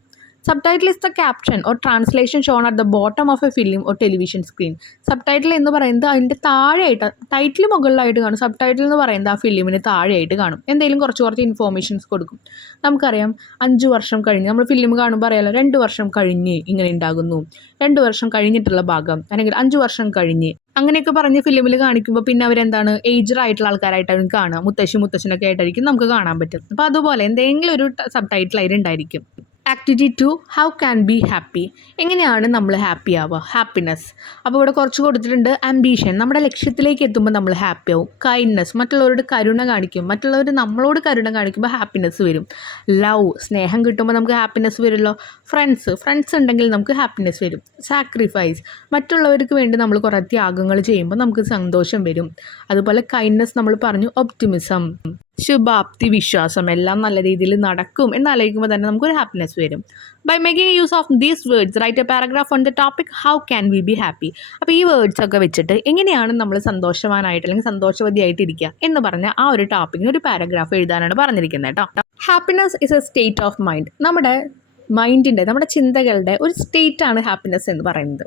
Subtitle is the caption or translation shown at the bottom of a film or television screen. Subtitle എന്ന് പറയുന്നത് അതിൻ്റെ താഴെയായിട്ട്, ടൈറ്റിൽ മുകളിലായിട്ട് കാണും, സബ് ടൈറ്റിൽ എന്ന് പറയുന്നത് ആ ഫിലിമിന് താഴെയായിട്ട് കാണും. എന്തെങ്കിലും കുറച്ച് ഇൻഫോർമേഷൻസ് കൊടുക്കും. നമുക്കറിയാം 5 വർഷം കഴിഞ്ഞ് നമ്മൾ ഫിലിം കാണുമ്പോൾ അറിയാലോ 2 വർഷം കഴിഞ്ഞ് ഇങ്ങനെ ഉണ്ടാകുന്നു, 2 വർഷം കഴിഞ്ഞിട്ടുള്ള ഭാഗം, അല്ലെങ്കിൽ 5 വർഷം കഴിഞ്ഞ്, അങ്ങനെയൊക്കെ പറഞ്ഞ് ഫിലിമിൽ കാണിക്കുമ്പോൾ പിന്നെ അവരെന്താണ് ഏജ്ഡ് ആയിട്ടുള്ള ആൾക്കാരായിട്ടാണ് കാണുക, മുത്തശ്ശനൊക്കെ ആയിട്ടായിരിക്കും നമുക്ക് കാണാൻ പറ്റും. അപ്പോൾ അതുപോലെ എന്തെങ്കിലും ഒരു സബ് ടൈറ്റിൽ അതിലുണ്ടായിരിക്കും. Activity 2 how can be happy. എങ്ങനെയാണ് നമ്മൾ ഹാപ്പി ആവുക? ഹാപ്പിനെസ്. അപ്പോൾ ഇവിടെ കുറച്ച് കൊടുത്തിട്ടുണ്ട്. ആംബിഷൻ, നമ്മുടെ ലക്ഷ്യത്തിലേക്ക് എത്തുമ്പോൾ നമ്മൾ ഹാപ്പി ആവും. കൈൻഡ്നെസ്, മറ്റുള്ളവരോട് കരുണ കാണിക്കും, മറ്റുള്ളവർ നമ്മളോട് കരുണ കാണിക്കുമ്പോൾ ഹാപ്പിനെസ് വരും. ലവ്, സ്നേഹം കിട്ടുമ്പോൾ നമുക്ക് ഹാപ്പിനെസ് വരുമല്ലോ. ഫ്രണ്ട്സ് ഉണ്ടെങ്കിൽ നമുക്ക് ഹാപ്പിനെസ് വരും. സാക്രിഫൈസ്, മറ്റുള്ളവർക്ക് വേണ്ടി നമ്മൾ കുറേ ത്യാഗങ്ങൾ ചെയ്യുമ്പോൾ നമുക്ക് സന്തോഷം വരും. അതുപോലെ കൈൻഡ്നെസ് നമ്മൾ പറഞ്ഞു. ഒപ്റ്റിമിസം, ശുഭാപ്തി, വിശ്വാസം, എല്ലാം നല്ല രീതിയിൽ നടക്കും എന്നാലോചിക്കുമ്പോൾ തന്നെ നമുക്കൊരു ഹാപ്പിനെസ് വരും. By making use of these words write a paragraph on the topic how can we be happy. അപ്പോൾ ഈ വേർഡ്സ് ഒക്കെ വെച്ചിട്ട് എങ്ങനെയാണ് നമ്മൾ സന്തോഷവാനായിട്ട് അല്ലെങ്കിൽ സന്തോഷവതിയായിട്ടിരിക്കുക എന്ന് പറഞ്ഞ ആ ഒരു ടോപ്പിക്കിന് ഒരു പാരഗ്രാഫ് എഴുതാനാണ് പറഞ്ഞിരിക്കുന്നത് കേട്ടോ. Happiness is a state of mind. നമ്മുടെ ചിന്തകളുടെ ഒരു സ്റ്റേറ്റാണ് ഹാപ്പിനെസ് എന്ന് പറയുന്നത്.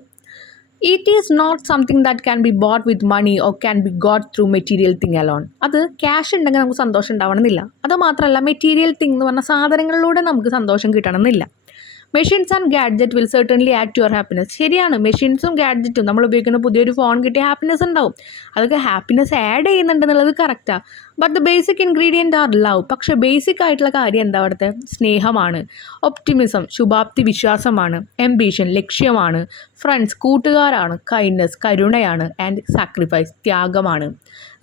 It is not something that can be bought with money or can be got through material thing alone. അത് ക്യാഷ് ഉണ്ടെങ്കിൽ നമുക്ക് സന്തോഷം ഉണ്ടാവണമെന്നില്ല. അത് മാത്രമല്ല മെറ്റീരിയൽ തിങ് എന്ന് പറഞ്ഞ സാധനങ്ങളിലൂടെ നമുക്ക് സന്തോഷം കിട്ടണമെന്നില്ല. Machines and gadget will certainly add to your happiness. ശരിയാണ്, മെഷീൻസും ഗാഡ്ജറ്റും നമ്മൾ ഉപയോഗിക്കുന്ന പുതിയൊരു ഫോൺ കിട്ടിയ ഹാപ്പിനെസ് ഉണ്ടാവും, അതൊക്കെ ഹാപ്പിനെസ് ആഡ് ചെയ്യുന്നുണ്ടെന്നുള്ളത് കറക്റ്റാണ്. But the basic ingredient R love. പക്ഷേ ബേസിക് ആയിട്ടുള്ള കാര്യം എന്താ അവിടുത്തെ? സ്നേഹമാണ്. ഒപ്റ്റിമിസം ശുഭാപ്തി വിശ്വാസമാണ്. എംബിഷൻ ലക്ഷ്യമാണ്. ഫ്രണ്ട്സ് കൂട്ടുകാരാണ്. കൈൻഡ്നസ് കരുണയാണ്. ആൻഡ് സാക്രിഫൈസ് ത്യാഗമാണ്.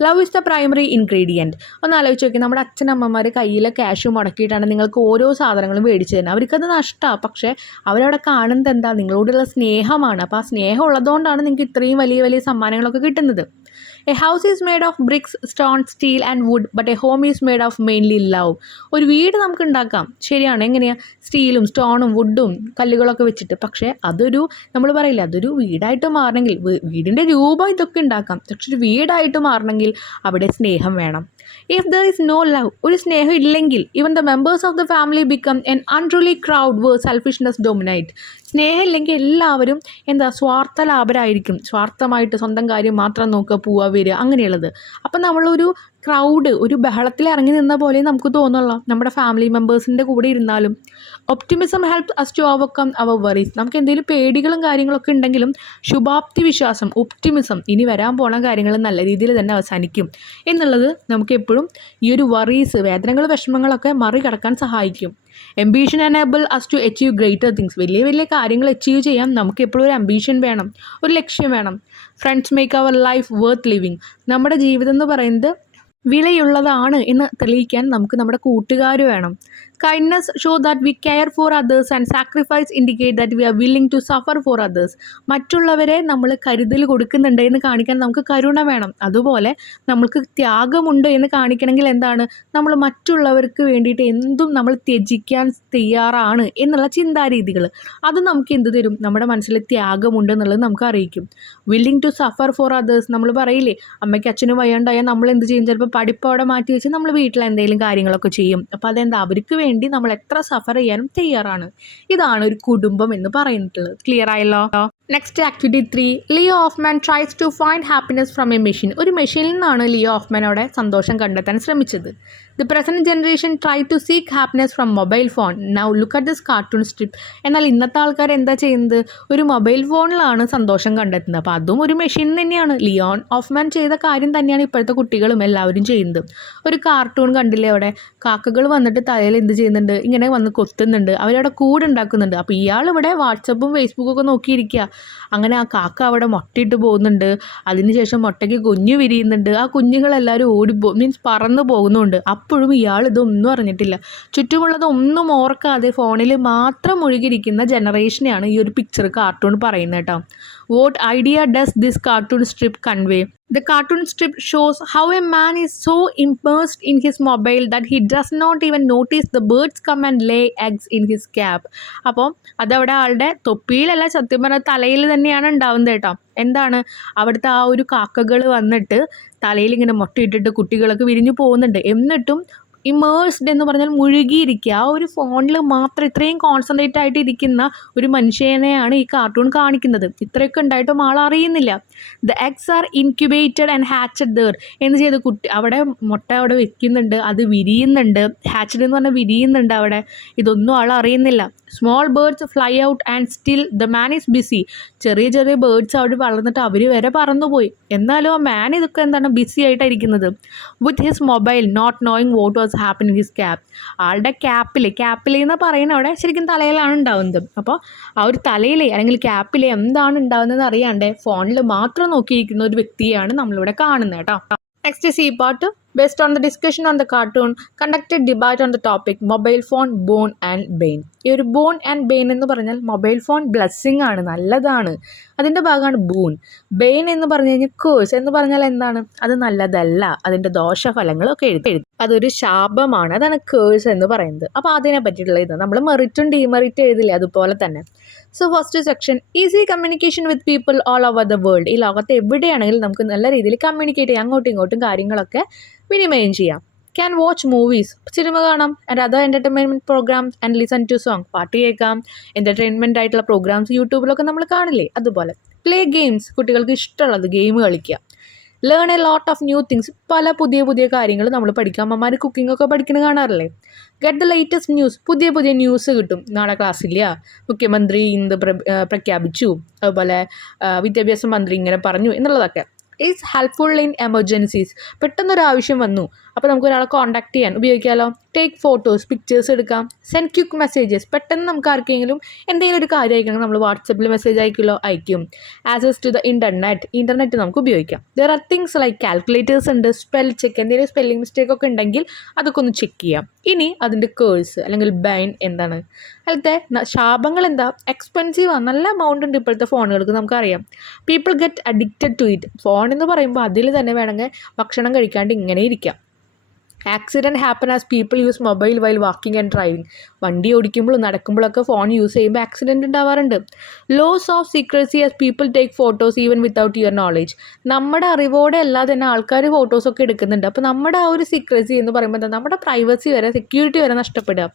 Love is the primary ingredient. ഒന്ന് ആലോചിച്ച് നോക്കി, നമ്മുടെ അച്ഛനമ്മമാർ കയ്യിലെ ക്യാഷ് മുടക്കിയിട്ടാണ് നിങ്ങൾക്ക് ഓരോ സാധനങ്ങളും മേടിച്ചു തരുന്നത്. അവർക്കത് നഷ്ടമാണ്, പക്ഷേ അവരവിടെ കാണുന്നത് എന്താ? നിങ്ങളോടുള്ള സ്നേഹമാണ്. അപ്പോൾ ആ സ്നേഹം ഉള്ളതുകൊണ്ടാണ് നിങ്ങൾക്ക് ഇത്രയും വലിയ വലിയ സമ്മാനങ്ങളൊക്കെ കിട്ടുന്നത്. A house is made of bricks, stone, steel and wood, but a home is made of mainly love. ഒരു വീട് നമുക്ക് ഉണ്ടാക്കാം, ശരിയാണ്. എങ്ങനെയാണ്? സ്റ്റീലും സ്റ്റോണും വുഡും കല്ലുകളൊക്കെ വെച്ചിട്ട്. പക്ഷേ അതൊരു, നമ്മൾ പറയില്ല, അതൊരു വീടായിട്ട് മാറണമെങ്കിൽ, വീടിൻ്റെ രൂപം ഇതൊക്കെ ഉണ്ടാക്കാം, പക്ഷെ ഒരു വീടായിട്ട് മാറണമെങ്കിൽ അവിടെ സ്നേഹം വേണം. If there is no love, ഒരു സ്നേഹം ഇല്ലെങ്കിൽ, even the members of the family become an unruly crowd where selfishness dominate. സ്നേഹം ഇല്ലെങ്കിൽ എല്ലാവരും എന്താ, സ്വാർത്ഥ ലാഭരായിരിക്കും. സ്വാർത്ഥമായിട്ട് സ്വന്തം കാര്യം മാത്രം നോക്കുക, പോവുക, വരിക, അങ്ങനെയുള്ളത്. അപ്പം നമ്മളൊരു ക്രൗഡ്, ഒരു ബഹളത്തിൽ ഇറങ്ങി നിന്ന പോലെ നമുക്ക് തോന്നുള്ളൂ നമ്മുടെ ഫാമിലി മെമ്പേഴ്സിൻ്റെ കൂടെ ഇരുന്നാലും. Optimism help us to overcome our worries. നമുക്ക് എന്തെങ്കിലും പേടികളും കാര്യങ്ങളൊക്കെ ഉണ്ടെങ്കിലും ശുഭാപ്തി വിശ്വാസം, ഒപ്റ്റിമിസം, ഇനി വരാൻ പോണ കാര്യങ്ങൾ നല്ല രീതിയിൽ തന്നെ അവസാനിക്കും എന്നുള്ളത് നമുക്ക് എപ്പോഴും ഈ ഒരു വറീസ്, വേദനകൾ, വിഷമങ്ങളൊക്കെ മറികടക്കാൻ സഹായിക്കും. Ambition enable us to achieve greater things. വലിയ വലിയ കാര്യങ്ങൾ അച്ചീവ് ചെയ്യാൻ നമുക്ക് എപ്പോഴും ഒരു അംബീഷൻ വേണം, ഒരു ലക്ഷ്യം വേണം. Friends make our life worth living. നമ്മുടെ ജീവിതം എന്ന് പറയുന്നത് വിലയുള്ളതാണ് എന്ന് തെളിയിക്കാൻ നമുക്ക് നമ്മുടെ കൂട്ടുകാർ വേണം. Kindness show that we care for others and sacrifice indicate that we are willing to suffer for others. മറ്റുള്ളവരെ നമ്മൾ കരുതൽ കൊടുക്കുന്നുണ്ട് എന്ന് കാണിക്കാൻ നമുക്ക് കരുണ വേണം. അതുപോലെ നമ്മൾക്ക് ത്യാഗമുണ്ട് എന്ന് കാണിക്കണമെങ്കിൽ എന്താണ്? നമ്മൾ മറ്റുള്ളവർക്ക് വേണ്ടിയിട്ട് എന്തും നമ്മൾ ത്യജിക്കാൻ തയ്യാറാണ് എന്നുള്ള ചിന്താരീതികൾ, അത് നമുക്ക് എന്ത് തരും? നമ്മുടെ മനസ്സിൽ ത്യാഗമുണ്ട് എന്നുള്ളത് നമുക്ക് അറിയിക്കും. Willing to suffer for others, നമ്മൾ പറയില്ലേ, അമ്മയ്ക്ക് അച്ഛനും വയ്യാണ്ടായാൽ നമ്മൾ എന്ത് ചെയ്യും? ചിലപ്പോൾ പഠിപ്പ് അവിടെ മാറ്റി വെച്ച് നമ്മൾ വീട്ടിൽ എന്തെങ്കിലും കാര്യങ്ങളൊക്കെ ചെയ്യും. അപ്പോൾ അതെന്താ, അവർക്ക് വേണ്ടി നമ്മൾ എത്ര സഫർ ചെയ്യാനും തയ്യാറാണ്. ഇതാണ് ഒരു കുടുംബം എന്ന് പറയുന്നിട്ടുള്ളത്. ക്ലിയർ ആയല്ലോ? Next activity 3. Leo Auffmann tries to find happiness from a machine. ഒരു മെഷീനിൽ നിന്നാണ് ലിയോ ഓഫ്മാനോടെ സന്തോഷം കണ്ടെത്താൻ ശ്രമിച്ചത്. The present generation try to seek happiness from mobile phone. Now look at this cartoon strip. എന്നാൽ ഇന്നത്തെ ആൾക്കാർ എന്താ ചെയ്യുന്നത്? ഒരു മൊബൈൽ ഫോണിലാണ് സന്തോഷം കണ്ടെത്തുന്നത്. അപ്പോൾ അതും ഒരു മെഷീൻ തന്നെയാണ്. ലിയോൺ ഓഫ്മാൻ ചെയ്ത കാര്യം തന്നെയാണ് ഇപ്പോഴത്തെ കുട്ടികളും എല്ലാവരും ചെയ്യുന്നത്. ഒരു കാർട്ടൂൺ കണ്ടില്ലേ, അവിടെ കാക്കകൾ വന്നിട്ട് തലയിൽ എന്ത് ചെയ്യുന്നുണ്ട്? ഇങ്ങനെ വന്ന് കൊത്തുന്നുണ്ട്, അവരവിടെ കൂടുണ്ടാക്കുന്നുണ്ട്. അപ്പോൾ ഇയാൾ ഇവിടെ വാട്സപ്പും ഫേസ്ബുക്കും ഒക്കെ നോക്കിയിരിക്കുക. അങ്ങനെ ആ കാക്ക അവിടെ മുട്ടയിട്ട് പോകുന്നുണ്ട്. അതിനുശേഷം മുട്ടയ്ക്ക് കുഞ്ഞു വിരിയുന്നുണ്ട്. ആ കുഞ്ഞുങ്ങളെല്ലാവരും മീൻസ് പറന്നു പോകുന്നുണ്ട്. അപ്പോഴും ഇയാൾ ഇതൊന്നും അറിഞ്ഞിട്ടില്ല. ചുറ്റുമുള്ളതൊന്നും ഓർക്കാതെ ഫോണിൽ മാത്രം മുഴുകിയിരിക്കുന്ന ജനറേഷനെയാണ് ഈ ഒരു പിക്ചർ കാർട്ടൂൺ പറയുന്നത് കേട്ടോ. What idea does this cartoon strip convey? The cartoon strip shows how a man is so immersed in his mobile that he does not even notice the birds come and lay eggs in his cap. അപ്പോൾ അതവിടെ ആളുടെ തൊപ്പിയിലല്ല, സത്യം പറഞ്ഞാൽ തലയിൽ തന്നെയാണ് ഉണ്ടാവുന്നത് കേട്ടോ. എന്താണ്? അവിടുത്തെ ആ ഒരു കാക്കകൾ വന്നിട്ട് തലയിൽ ഇങ്ങനെ മുട്ടയിട്ടിട്ട് കുട്ടികളൊക്കെ വിരിഞ്ഞു പോകുന്നുണ്ട്. എന്നിട്ടും ഇമേഴ്സ്ഡ് എന്ന് പറഞ്ഞാൽ മുഴുകിയിരിക്കുക. ആ ഒരു ഫോണിൽ മാത്രം ഇത്രയും കോൺസെൻട്രേറ്റ് ആയിട്ട് ഇരിക്കുന്ന ഒരു മനുഷ്യനെയാണ് ഈ കാർട്ടൂൺ കാണിക്കുന്നത്. ഇത്രയൊക്കെ ഉണ്ടായിട്ടും ആൾ അറിയുന്നില്ല. The eggs are incubated and hatched there. എന്ന് ചെയ്ത് അവിടെ മുട്ട അവിടെ വെക്കുന്നുണ്ട്, അത് വിരിയുന്നുണ്ട്. ഹാച്ചഡ് എന്ന് പറഞ്ഞാൽ വിരിയുന്നുണ്ട് അവിടെ. ഇതൊന്നും ആൾ അറിയുന്നില്ല. Small birds fly out and still the man is BC. ചെറിയ ചെറിയ ബേർഡ്സ് അവിടെ വളർന്നിട്ട് അവർ വരെ പറന്നുപോയി. എന്നാലും ആ മാൻ ഇതൊക്കെ എന്താണ്, ബിസി ആയിട്ടായിരിക്കുന്നത്. With his mobile not knowing what was happen in his cap. ആളുടെ ക്യാപ്പിൽ എന്ന് പറയുന്ന അവിടെ ശരിക്കും തലയിലാണ് ഉണ്ടാവുന്നത്. അപ്പോൾ ആ ഒരു തലയിൽ അല്ലെങ്കിൽ ക്യാപ്പിൽ എന്താണ് ഉണ്ടാകുന്നത് അറിയാണ്ട് ഫോണിൽ മാത്രം നോക്കിയിരിക്കുന്ന ഒരു വ്യക്തിയാണ് നമ്മളിവിടെ കാണുന്നത് കേട്ടോ. Next C part. Based on the discussion on the cartoon, conducted debate on the topic mobile phone, boon and bane. ഈ ഒരു ബോൺ ആൻഡ് ബെയിൻ എന്ന് പറഞ്ഞാൽ മൊബൈൽ ഫോൺ ബ്ലെസ്സിങ് ആണ്, നല്ലതാണ്, അതിൻ്റെ ഭാഗമാണ് ബൂൺ. ബെയിൻ എന്ന് പറഞ്ഞു കഴിഞ്ഞാൽ കേഴ്സ് എന്ന് പറഞ്ഞാൽ എന്താണ്? അത് നല്ലതല്ല, അതിൻ്റെ ദോഷഫലങ്ങളൊക്കെ എഴുതി. അതൊരു ശാപമാണ്, അതാണ് കേഴ്സ് എന്ന് പറയുന്നത്. അപ്പോൾ അതിനെ പറ്റിയിട്ടുള്ള ഇത് നമ്മൾ മെറിറ്റും ഡിമെറിറ്റും എഴുതില്ലേ, അതുപോലെ തന്നെ. So first section, easy communication with people all over the world. ഈ ലോകത്ത് എവിടെയാണെങ്കിലും നമുക്ക് നല്ല രീതിയിൽ കമ്മ്യൂണിക്കേറ്റ് ചെയ്യാം, അങ്ങോട്ടും ഇങ്ങോട്ടും കാര്യങ്ങളൊക്കെ വിനിമയം ചെയ്യാം. ക്യാൻ വാച്ച് മൂവീസ്, സിനിമ കാണാം. And other entertainment programmes and listen to song, പാട്ട് കേൾക്കാം. എൻ്റർടൈൻമെൻ്റ് ആയിട്ടുള്ള പ്രോഗ്രാംസ് യൂട്യൂബിലൊക്കെ നമ്മൾ കാണില്ലേ, അതുപോലെ. പ്ലേ ഗെയിംസ്, കുട്ടികൾക്ക് ഇഷ്ടമുള്ളത് ഗെയിം കളിക്കുക. Learn a lot of new things, പല പുതിയ പുതിയ കാര്യങ്ങൾ നമ്മൾ പഠിക്കുക. അമ്മമാർ കുക്കിംഗ് ഒക്കെ പഠിക്കുന്നത് കാണാറില്ലേ? ഗെറ്റ് ദ ലേറ്റസ്റ്റ് ന്യൂസ്, പുതിയ പുതിയ ന്യൂസ് കിട്ടും. നാളെ ക്ലാസ്സില്ല, മുഖ്യമന്ത്രി ഇന്ന് പ്രഖ്യാപിച്ചു, അതുപോലെ വിദ്യാഭ്യാസ മന്ത്രി ഇങ്ങനെ പറഞ്ഞു എന്നുള്ളതൊക്കെ. ഈസ് ഹെൽപ്ഫുൾ ഇൻ എമർജൻസീസ്, പെട്ടെന്നൊരാവശ്യം വന്നു, അപ്പോൾ നമുക്ക് ഒരാളെ കോൺടാക്ട് ചെയ്യാൻ ഉപയോഗിക്കാമല്ലോ. ടേക്ക് ഫോട്ടോസ്, പിക്ചേഴ്സ് എടുക്കാം. സെൻഡ് ക്വിക്ക് മെസ്സേജസ്, പെട്ടെന്ന് നമുക്ക് ആർക്കെങ്കിലും എന്തെങ്കിലും ഒരു കാര്യം അയക്കണം, നമ്മൾ വാട്സപ്പിൽ മെസ്സേജ് അയക്കും. ആക്സസ് ടു ദ ഇൻ്റർനെറ്റ് നമുക്ക് ഉപയോഗിക്കാം. There are things like calculators ഉണ്ട്, സ്പെൽ ചെക്ക്, എന്തെങ്കിലും സ്പെല്ലിംഗ് മിസ്റ്റേക്ക് ഒക്കെ ഉണ്ടെങ്കിൽ അതൊക്കെ ഒന്ന് ചെക്ക് ചെയ്യാം. ഇനി അതിൻ്റെ കേഴ്സ് അല്ലെങ്കിൽ ബൈൻ എന്താണ്? അതിലത്തെ ശാപങ്ങൾ എന്താ? എക്സ്പെൻസീവാണ്, നല്ല എമൗണ്ട് ഉണ്ട് ഇപ്പോഴത്തെ ഫോണുകൾക്ക്, നമുക്കറിയാം. People get addicted to it, phone എന്ന് പറയുമ്പോൾ അതിൽ തന്നെ വേണമെങ്കിൽ ഭക്ഷണം കഴിക്കാണ്ട് ഇങ്ങനെ ഇരിക്കാം. Accident happen as people use mobile while walking and driving, വണ്ടി ഓടിക്കുമ്പോഴും നടക്കുമ്പോഴൊക്കെ ഫോൺ യൂസ് ചെയ്യുമ്പോൾ ആക്സിഡൻറ്റ് ഉണ്ടാവാറുണ്ട്. Loss of secrecy as people take photos even without your knowledge, നമ്മുടെ അറിവോടെ അല്ലാതെ തന്നെ ആൾക്കാർ ഫോട്ടോസൊക്കെ എടുക്കുന്നുണ്ട്. അപ്പോൾ നമ്മുടെ ആ ഒരു സീക്രസി എന്ന് പറയുമ്പോൾ എന്താ, നമ്മുടെ പ്രൈവസി വരെ, സെക്യൂരിറ്റി വരെ നഷ്ടപ്പെടുക.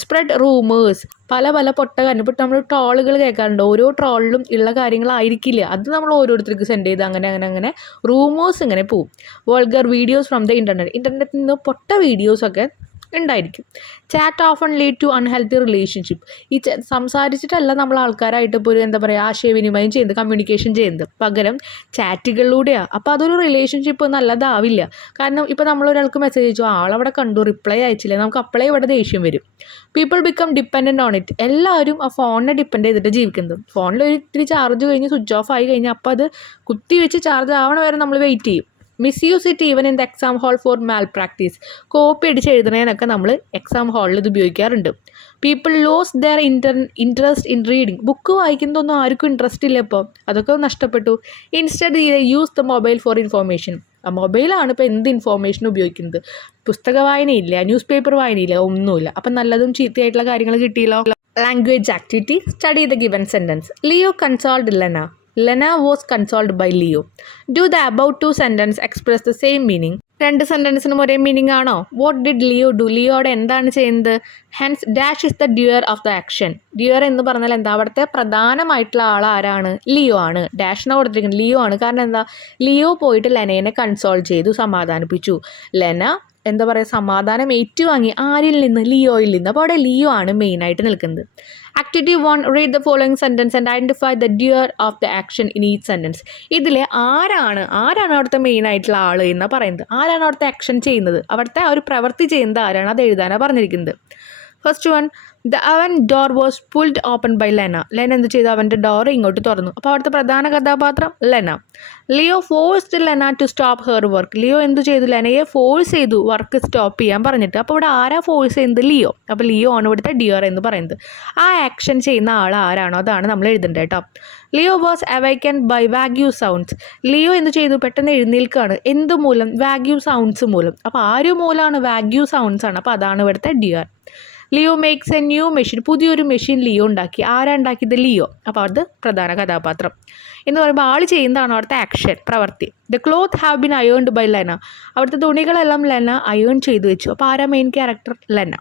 സ്പ്രെഡ് റൂമേഴ്സ്, പല പൊട്ട കാര്യം, ഇപ്പോൾ നമ്മൾ ട്രോളുകൾ കേൾക്കാറുണ്ട്, ഓരോ ട്രോളിലും ഉള്ള കാര്യങ്ങളായിരിക്കില്ല, അത് നമ്മൾ ഓരോരുത്തർക്ക് സെൻഡ് ചെയ്ത് അങ്ങനെ റൂമേഴ്സ് ഇങ്ങനെ പോവും. വൾഗർ വീഡിയോസ് ഫ്രം ദ ഇൻ്റർനെറ്റിൽ നിന്ന് പൊട്ട വീഡിയോസൊക്കെ ഉണ്ടായിരിക്കും. Chat often lead to unhealthy relationship, ഈ സംസാരിച്ചിട്ടല്ല നമ്മൾ ആൾക്കാരായിട്ട് ഇപ്പോൾ ഒരു എന്താ പറയുക ആശയവിനിമയം ചെയ്യുന്നത്, കമ്മ്യൂണിക്കേഷൻ ചെയ്യുന്നത്, പകരം ചാറ്റുകളിലൂടെയാണ്. അപ്പോൾ അതൊരു റിലേഷൻഷിപ്പ് നല്ലതാവില്ല. കാരണം ഇപ്പോൾ നമ്മളൊരാൾക്ക് മെസ്സേജ് അയച്ചു, ആളവിടെ കണ്ടു, റിപ്ലൈ അയച്ചില്ല, നമുക്ക് അപ്പോഴേ ഇവിടെ ദേഷ്യം വരും. People become dependent on it, എല്ലാവരും ആ ഫോണിനെ ഡിപ്പെൻഡ് ചെയ്തിട്ട് ജീവിക്കുന്നത്. ഫോണിൽ ഒരു ഇത്തിരി ചാർജ് കഴിഞ്ഞ് സ്വിച്ച് ഓഫ് ആയി കഴിഞ്ഞാൽ അപ്പോൾ അത് കുത്തി വെച്ച് ചാർജ് ആവണ വരെ നമ്മൾ വെയിറ്റ് ചെയ്യും. Misuse it even in the exam hall for malpractice, copy അടിച്ച് എഴുതുന്നതിനൊക്കെ നമ്മൾ എക്സാം ഹാളിൽ ഇത് ഉപയോഗിക്കാറുണ്ട്. People lose their interest in reading, book വായിക്കുന്നതൊന്നും ആർക്കും ഇൻട്രസ്റ്റ് ഇല്ല ഇപ്പോൾ, അതൊക്കെ നഷ്ടപ്പെട്ടു. Instead use the mobile for information, ആ മൊബൈലാണ് ഇപ്പോൾ എന്ത് ഇൻഫോർമേഷൻ ഉപയോഗിക്കുന്നത്. പുസ്തക വായനയില്ല, ന്യൂസ് പേപ്പർ വായനയില്ല, ഒന്നുമില്ല. അപ്പം നല്ലതും ചീത്തയായിട്ടുള്ള കാര്യങ്ങൾ കിട്ടിയല്ലോ. Language activity, study the given sentence. Leo consoled Lena, Lena was consoled by Leo. Do the above two sentences express the same meaning? രണ്ട് സെൻറ്റൻസിനും ഒരേ മീനിങ് ആണോ? വാട്ട് ഡിഡ് ലിയോ ഡു, ലിയോടെ എന്താണ് ചെയ്യുന്നത്? Hence dash is the doer of the action. Doer എന്ന് പറഞ്ഞാൽ എന്താ, അവിടുത്തെ പ്രധാനമായിട്ടുള്ള ആൾ ആരാണ്? ലിയോ ആണ്. ഡാഷിനെ കൊടുത്തിരിക്കുന്നത് ലിയോ ആണ്. കാരണം എന്താ, ലിയോ പോയിട്ട് ലെനേനെ കൺസോൾ ചെയ്തു, സമാധാനിപ്പിച്ചു. ലെന എന്താ പറയുക, സമാധാനം ഏറ്റുവാങ്ങി ആരിൽ നിന്ന്? ലിയോയിൽ നിന്ന്. അപ്പോൾ അവിടെ ലിയോ ആണ് മെയിനായിട്ട് നിൽക്കുന്നത്. Activity 1, read the following sentence and identify the doer of the action in each sentence. ഇതിൽ ആരാണ് അവിടുത്തെ മെയിനായിട്ടുള്ള ആൾ എന്നാണ് പറയുന്നത്, ആരാണ് അവിടുത്തെ ആക്ഷൻ ചെയ്യുന്നത്, അവിടുത്തെ ആ ഒരു പ്രവൃത്തി ചെയ്യുന്നത് ആരാണ്, അത് എഴുതാനാണ് പറഞ്ഞിരിക്കുന്നത്. First one, the oven door was pulled open by Lena. Lena എന്ത് ചെയ്തു? അവൻ്റെ ഡോർ ഇങ്ങോട്ട് തുറന്നു. അപ്പോൾ അവിടുത്തെ പ്രധാന കഥാപാത്രം Lena. Leo forced Lena to stop her work. Leo എന്ത് ചെയ്തു? ലെനയെ ഫോഴ്സ് ചെയ്തു വർക്ക് സ്റ്റോപ്പ് ചെയ്യാൻ പറഞ്ഞിട്ട്. അപ്പോൾ ഇവിടെ ആരാ ഫോഴ്സ് ചെയ്യുന്നത്? ലിയോ. അപ്പോൾ ലിയോ ആണ് ഇവിടുത്തെ ഡിയർ എന്ന് പറയുന്നത്. ആ ആക്ഷൻ ചെയ്യുന്ന ആൾ ആരാണോ അതാണ് നമ്മൾ എഴുതേണ്ടത് കേട്ടോ. Leo was awakened by vague sounds. Leo എന്ത് ചെയ്തു? പെട്ടെന്ന് എഴുന്നേൽക്കുകയാണ്. എന്ത് മൂലം? വാഗ്യൂ സൗണ്ട്സ് മൂലം. അപ്പോൾ ആര് മൂലമാണ്? വാഗ്യൂ സൗണ്ട്സ് ആണ്. അപ്പോൾ അതാണ് ഇവിടുത്തെ dear. Leo makes A new machine. പുതിയൊരു മെഷീൻ ലിയോ ഉണ്ടാക്കി. ആരാ ഉണ്ടാക്കിയത്? ലിയോ. അപ്പോൾ അത് പ്രധാന കഥാപാത്രം എന്ന് പറയുമ്പോൾ ആൾ ചെയ്യുന്നതാണ് അവിടുത്തെ ആക്ഷൻ, പ്രവൃത്തി. The cloth have been ironed by Lena. അവിടുത്തെ തുണികളെല്ലാം ലെന അയേൺ ചെയ്തു വെച്ചു. അപ്പോൾ ആരാ main character? Lena.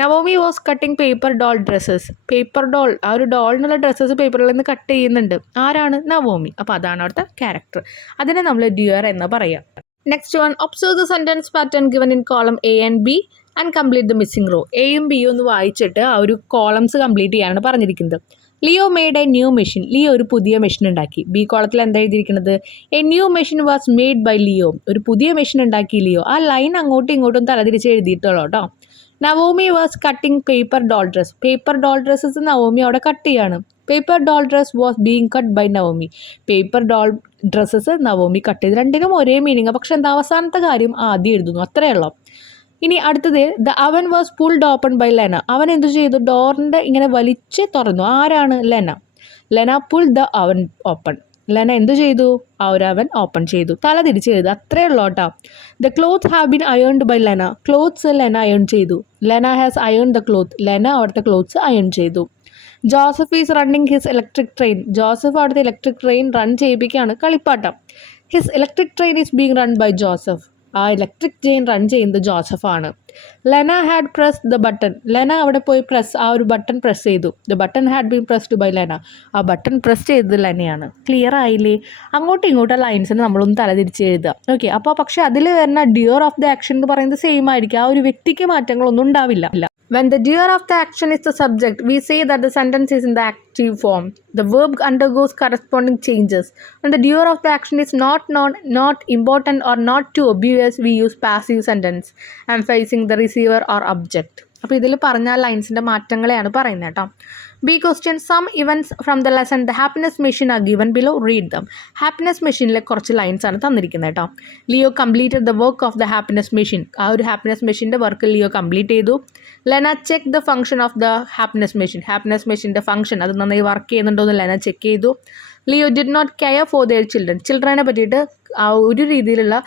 Naomi was cutting paper doll dresses. Paper doll, ആ ഒരു ഡോളിനുള്ള ഡ്രസ്സസ് പേപ്പറിൽ നിന്ന് കട്ട് ചെയ്യുന്നുണ്ട്. ആരാണ്? നവോമി. അപ്പോൾ അതാണ് അവിടുത്തെ ക്യാരക്ടർ. അതിനെ നമ്മൾ ഡ്യൂയർ എന്ന് പറയാം. Next one, observe the sentence pattern given in column A and B and complete the missing row. എയും ബിയും ഒന്ന് വായിച്ചിട്ട് ആ ഒരു കോളംസ് കംപ്ലീറ്റ് ചെയ്യാനാണ് പറഞ്ഞിരിക്കുന്നത്. Leo made a new machine. Leo ഒരു പുതിയ മെഷീൻ ഉണ്ടാക്കി. ബി കോളത്തിൽ എന്താ എഴുതിയിരിക്കുന്നത്? A new machine was made by Leo. ഒരു പുതിയ മെഷീൻ ഉണ്ടാക്കി ലിയോ. ആ ലൈൻ അങ്ങോട്ടും ഇങ്ങോട്ടും തലതിരിച്ച് എഴുതിയിട്ടുള്ളൂ കേട്ടോ. Naomi was cutting paper doll dress. Paper doll dresses Naomi അവിടെ കട്ട് ചെയ്യാണ്. Paper doll dress was being cut by Naomi. Paper doll dresses Naomi cut ചെയ്ത്. രണ്ടിനും ഒരേ മീനിങ്. പക്ഷെ എന്താ, അവസാനത്തെ കാര്യം ആദ്യം എഴുതുന്നു, അത്രയേ ഉള്ളൂ. ഇനി അടുത്തത്, the oven was pulled open by Lena. അവൻ എന്ത് ചെയ്തു? ഡോറിൻ്റെ ഇങ്ങനെ വലിച്ച് തുറന്നു. ആരാണ്? Lena. Lena pulled the oven open. Lena എന്ത് ചെയ്തു? ആ ഒരു അവൻ ഓപ്പൺ ചെയ്തു. തല തിരിച്ച് എഴുതുക, അത്രയേ ഉള്ളൂ കേട്ടോ. The cloth have been ironed by Lena. Clothes Lena iron ചെയ്തു. Lena has iron the cloth. Lena അവിടുത്തെ ക്ലോത്ത്സ് അയേൺ ചെയ്തു. Joseph is running his electric train. Joseph അവിടുത്തെ ഇലക്ട്രിക് ട്രെയിൻ റൺ ചെയ്യിപ്പിക്കുകയാണ്. കളിപ്പാട്ടം. His electric train is being run by Joseph. ആ electric train run ചെയ്യുന്നത് ജോസഫാണ്. Lena had press the button. Lena അവിടെ പോയി ആ ഒരു ബട്ടൺ പ്രസ് ചെയ്തു. The button had been pressed by Lena. ആ ബട്ടൺ പ്രസ് ചെയ്തത് ലെനയാണ്. ക്ലിയർ ആയില്ലേ? അങ്ങോട്ടും ഇങ്ങോട്ടും ലൈൻസിന് നമ്മളൊന്ന് തലതിരിച്ച് എഴുതുക. ഓക്കെ, അപ്പോൾ പക്ഷേ അതിൽ വരുന്ന ഡിയർ ഓഫ് ദ ആക്ഷൻ എന്ന് പറയുന്നത് സെയിം ആയിരിക്കും. ആ ഒരു വ്യക്തിക്ക് മാറ്റങ്ങളൊന്നും ഉണ്ടാവില്ല. When the doer of the action is the subject, we say that the sentence is in the active form. The verb undergoes corresponding changes. When the doer of the action is not important or not too obvious, we use passive sentence, emphasizing the receiver or object. അപ്പോൾ ഇതിൽ പറഞ്ഞ ലൈൻസിൻ്റെ മാറ്റങ്ങളെയാണ് പറയുന്നത് കേട്ടോ. B question, some events from the lesson the happiness machine are given below, read them. Happiness മെഷീനിലെ കുറച്ച് lines ആണ് തന്നിരിക്കുന്നത് കേട്ടോ. Leo completed the work of the happiness machine. ആ ഒരു ഹാപ്പിനെസ് മെഷീൻ്റെ വർക്ക് ലിയോ കംപ്ലീറ്റ് ചെയ്തു. Lena check the function of the happiness machine. Happiness മെഷീൻ്റെ ഫംഗ്ഷൻ അത് നന്നായി വർക്ക് ചെയ്യുന്നുണ്ടോ എന്ന് ലെന ചെക്ക് ചെയ്തു. Leo did not care for their children. ചിൽഡ്രനെ പറ്റിയിട്ട് ആ ഒരു രീതിയിലുള്ള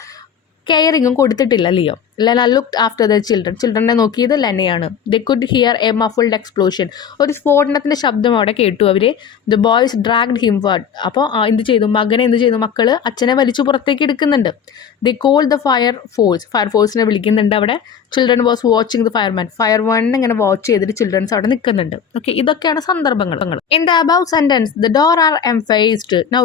കെയറിങ്ങും കൊടുത്തിട്ടില്ല Leo. Lena looked after the ചിൽഡ്രനെ നോക്കിയത് ലെനയാണ്. They could hear a muffled explosion. ഒരു സ്ഫോടനത്തിൻ്റെ ശബ്ദം അവിടെ കേട്ടു അവർ. The boys dragged him ward. അപ്പോൾ എന്ത് ചെയ്തു? മക്കൾ അച്ഛനെ വലിച്ചു പുറത്തേക്ക് എടുക്കുന്നുണ്ട്. ദേ കോൾ ദ ഫയർഫോഴ്സിനെ വിളിക്കുന്നുണ്ട് അവിടെ. ചിൽഡ്രൻ വാസ് വാച്ചിങ് ദ ഫയർമാനെ ഇങ്ങനെ വാച്ച് ചെയ്തിട്ട് ചിൽഡ്രൻസ് അവിടെ നിൽക്കുന്നുണ്ട്. ഓക്കെ, ഇതൊക്കെയാണ് സന്ദർഭങ്ങൾ. In the above sentence the door are emphasised. Now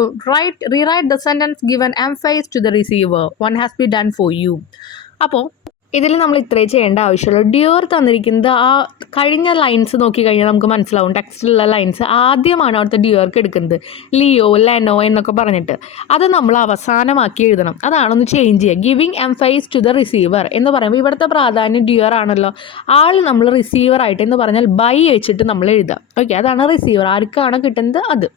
rewrite the sentence given emphasis to the receiver. One has be done for you. അപ്പോൾ ഇതിൽ നമ്മൾ ഇത്രേ ചെയ്യേണ്ട ആവശ്യമുള്ളൂ. ഡിയർ തന്നിരിക്കുന്നത് ആ കഴിഞ്ഞ ലൈൻസ് നോക്കിക്കഴിഞ്ഞാൽ നമുക്ക് മനസ്സിലാവും. ടെക്സ്റ്റിലുള്ള ലൈൻസ് ആദ്യമാണ് അവിടുത്തെ ഡിയർക്ക് എടുക്കുന്നത്, ലിയോ ലെനോ എന്നൊക്കെ പറഞ്ഞിട്ട്. അത് നമ്മൾ അവസാനമാക്കി എഴുതണം. അതാണൊന്ന് ചേഞ്ച് ചെയ്യുക. ഗിവിങ് എംഫൈസ് ടു ദ റിസീവർ എന്ന് പറയുമ്പോൾ ഇവിടുത്തെ പ്രാധാന്യം ഡിയർ ആണല്ലോ. ആൾ നമ്മൾ റിസീവർ ആയിട്ട് എന്ന് പറഞ്ഞാൽ ബൈ വെച്ചിട്ട് നമ്മൾ എഴുതുക. ഓക്കെ, അതാണ് റിസീവർ. ആർക്കാണ് കിട്ടുന്നത് അത്.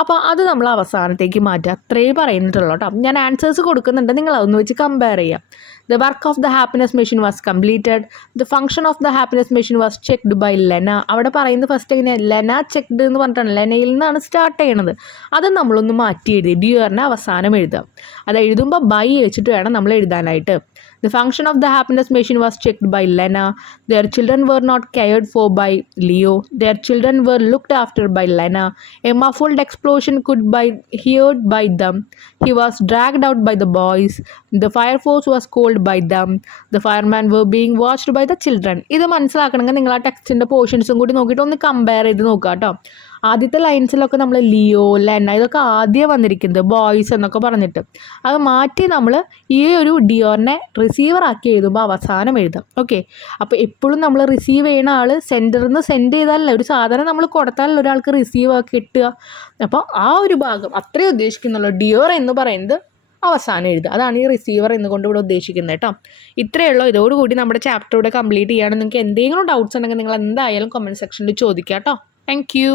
അപ്പോൾ അത് നമ്മൾ അവസാനത്തേക്ക് മാറ്റുക. അത്രേ പറയുന്നിട്ടുള്ളൂ കേട്ടോ. ഞാൻ ആൻസേഴ്സ് കൊടുക്കുന്നുണ്ട്, നിങ്ങൾ അതൊന്ന് വെച്ച് കമ്പയർ ചെയ്യുക. The work of the happiness machine was completed. The function of the happiness machine was checked by Lena. അവിടെ പറയുന്നത് ഫസ്റ്റ് എങ്ങനെ ലെന ചെക്ക്ഡ് എന്ന് പറഞ്ഞിട്ടാണ്. ലെനയിൽ നിന്നാണ് സ്റ്റാർട്ട് ചെയ്യണത്. അത് നമ്മളൊന്ന് മാറ്റി എഴുതി ഡിയറിനെ അവസാനം എഴുതാം. അത് എഴുതുമ്പോൾ ബൈ വെച്ചിട്ട് വേണം നമ്മൾ എഴുതാനായിട്ട്. The function of the happiness machine was checked by Lena. Their children were not cared for by Leo. Their children were looked after by Lena. A muffled explosion could be heard by them. He was dragged out by the boys. The fire force was called by them. The firemen were being watched by the children. ഇത് മനസ്സിലാക്കണമെങ്കിൽ നിങ്ങൾ ആ ടെക്സ്റ്റിൻ്റെ പോർഷൻസും കൂടി നോക്കിയിട്ട് ഒന്ന് compare ചെയ്ത് നോക്കുക കേട്ടോ. ആദ്യത്തെ ലൈൻസിലൊക്കെ നമ്മൾ ലിയോ ലെന ഇതൊക്കെ ആദ്യം വന്നിരിക്കുന്നത് ബോയ്സ് എന്നൊക്കെ പറഞ്ഞിട്ട്. അത് മാറ്റി നമ്മൾ ഈ ഒരു ഡിയോറിനെ റിസീവർ ആക്കി എഴുതുമ്പോൾ അവസാനം എഴുതാം. ഓക്കെ, അപ്പോൾ എപ്പോഴും നമ്മൾ റിസീവ് ചെയ്യുന്ന ആൾ സെൻറ്ററിൽ നിന്ന് സെൻഡ് ചെയ്താലല്ല, ഒരു സാധനം നമ്മൾ കൊടുത്താലല്ല ഒരാൾക്ക് റിസീവ് ആക്കി കിട്ടുക. അപ്പോൾ ആ ഒരു ഭാഗം അത്രയും ഉദ്ദേശിക്കുന്നുള്ളൂ. ഡിയോർ എന്ന് പറയുന്നത് അവസാനം എഴുതുക. അതാണ് ഈ റിസീവർ എന്നുകൊണ്ട് ഇവിടെ ഉദ്ദേശിക്കുന്നത് കേട്ടോ. ഇത്രയേ ഉള്ളൂ. ഇതോടുകൂടി നമ്മുടെ ചാപ്റ്റർ ഇവിടെ കംപ്ലീറ്റ് ചെയ്യുകയാണ്. നിങ്ങൾക്ക് എന്തെങ്കിലും ഡൗട്ട്സ് ഉണ്ടെങ്കിൽ നിങ്ങൾ എന്തായാലും കമൻറ്റ് സെക്ഷനിൽ ചോദിക്കുക കേട്ടോ. Thank you.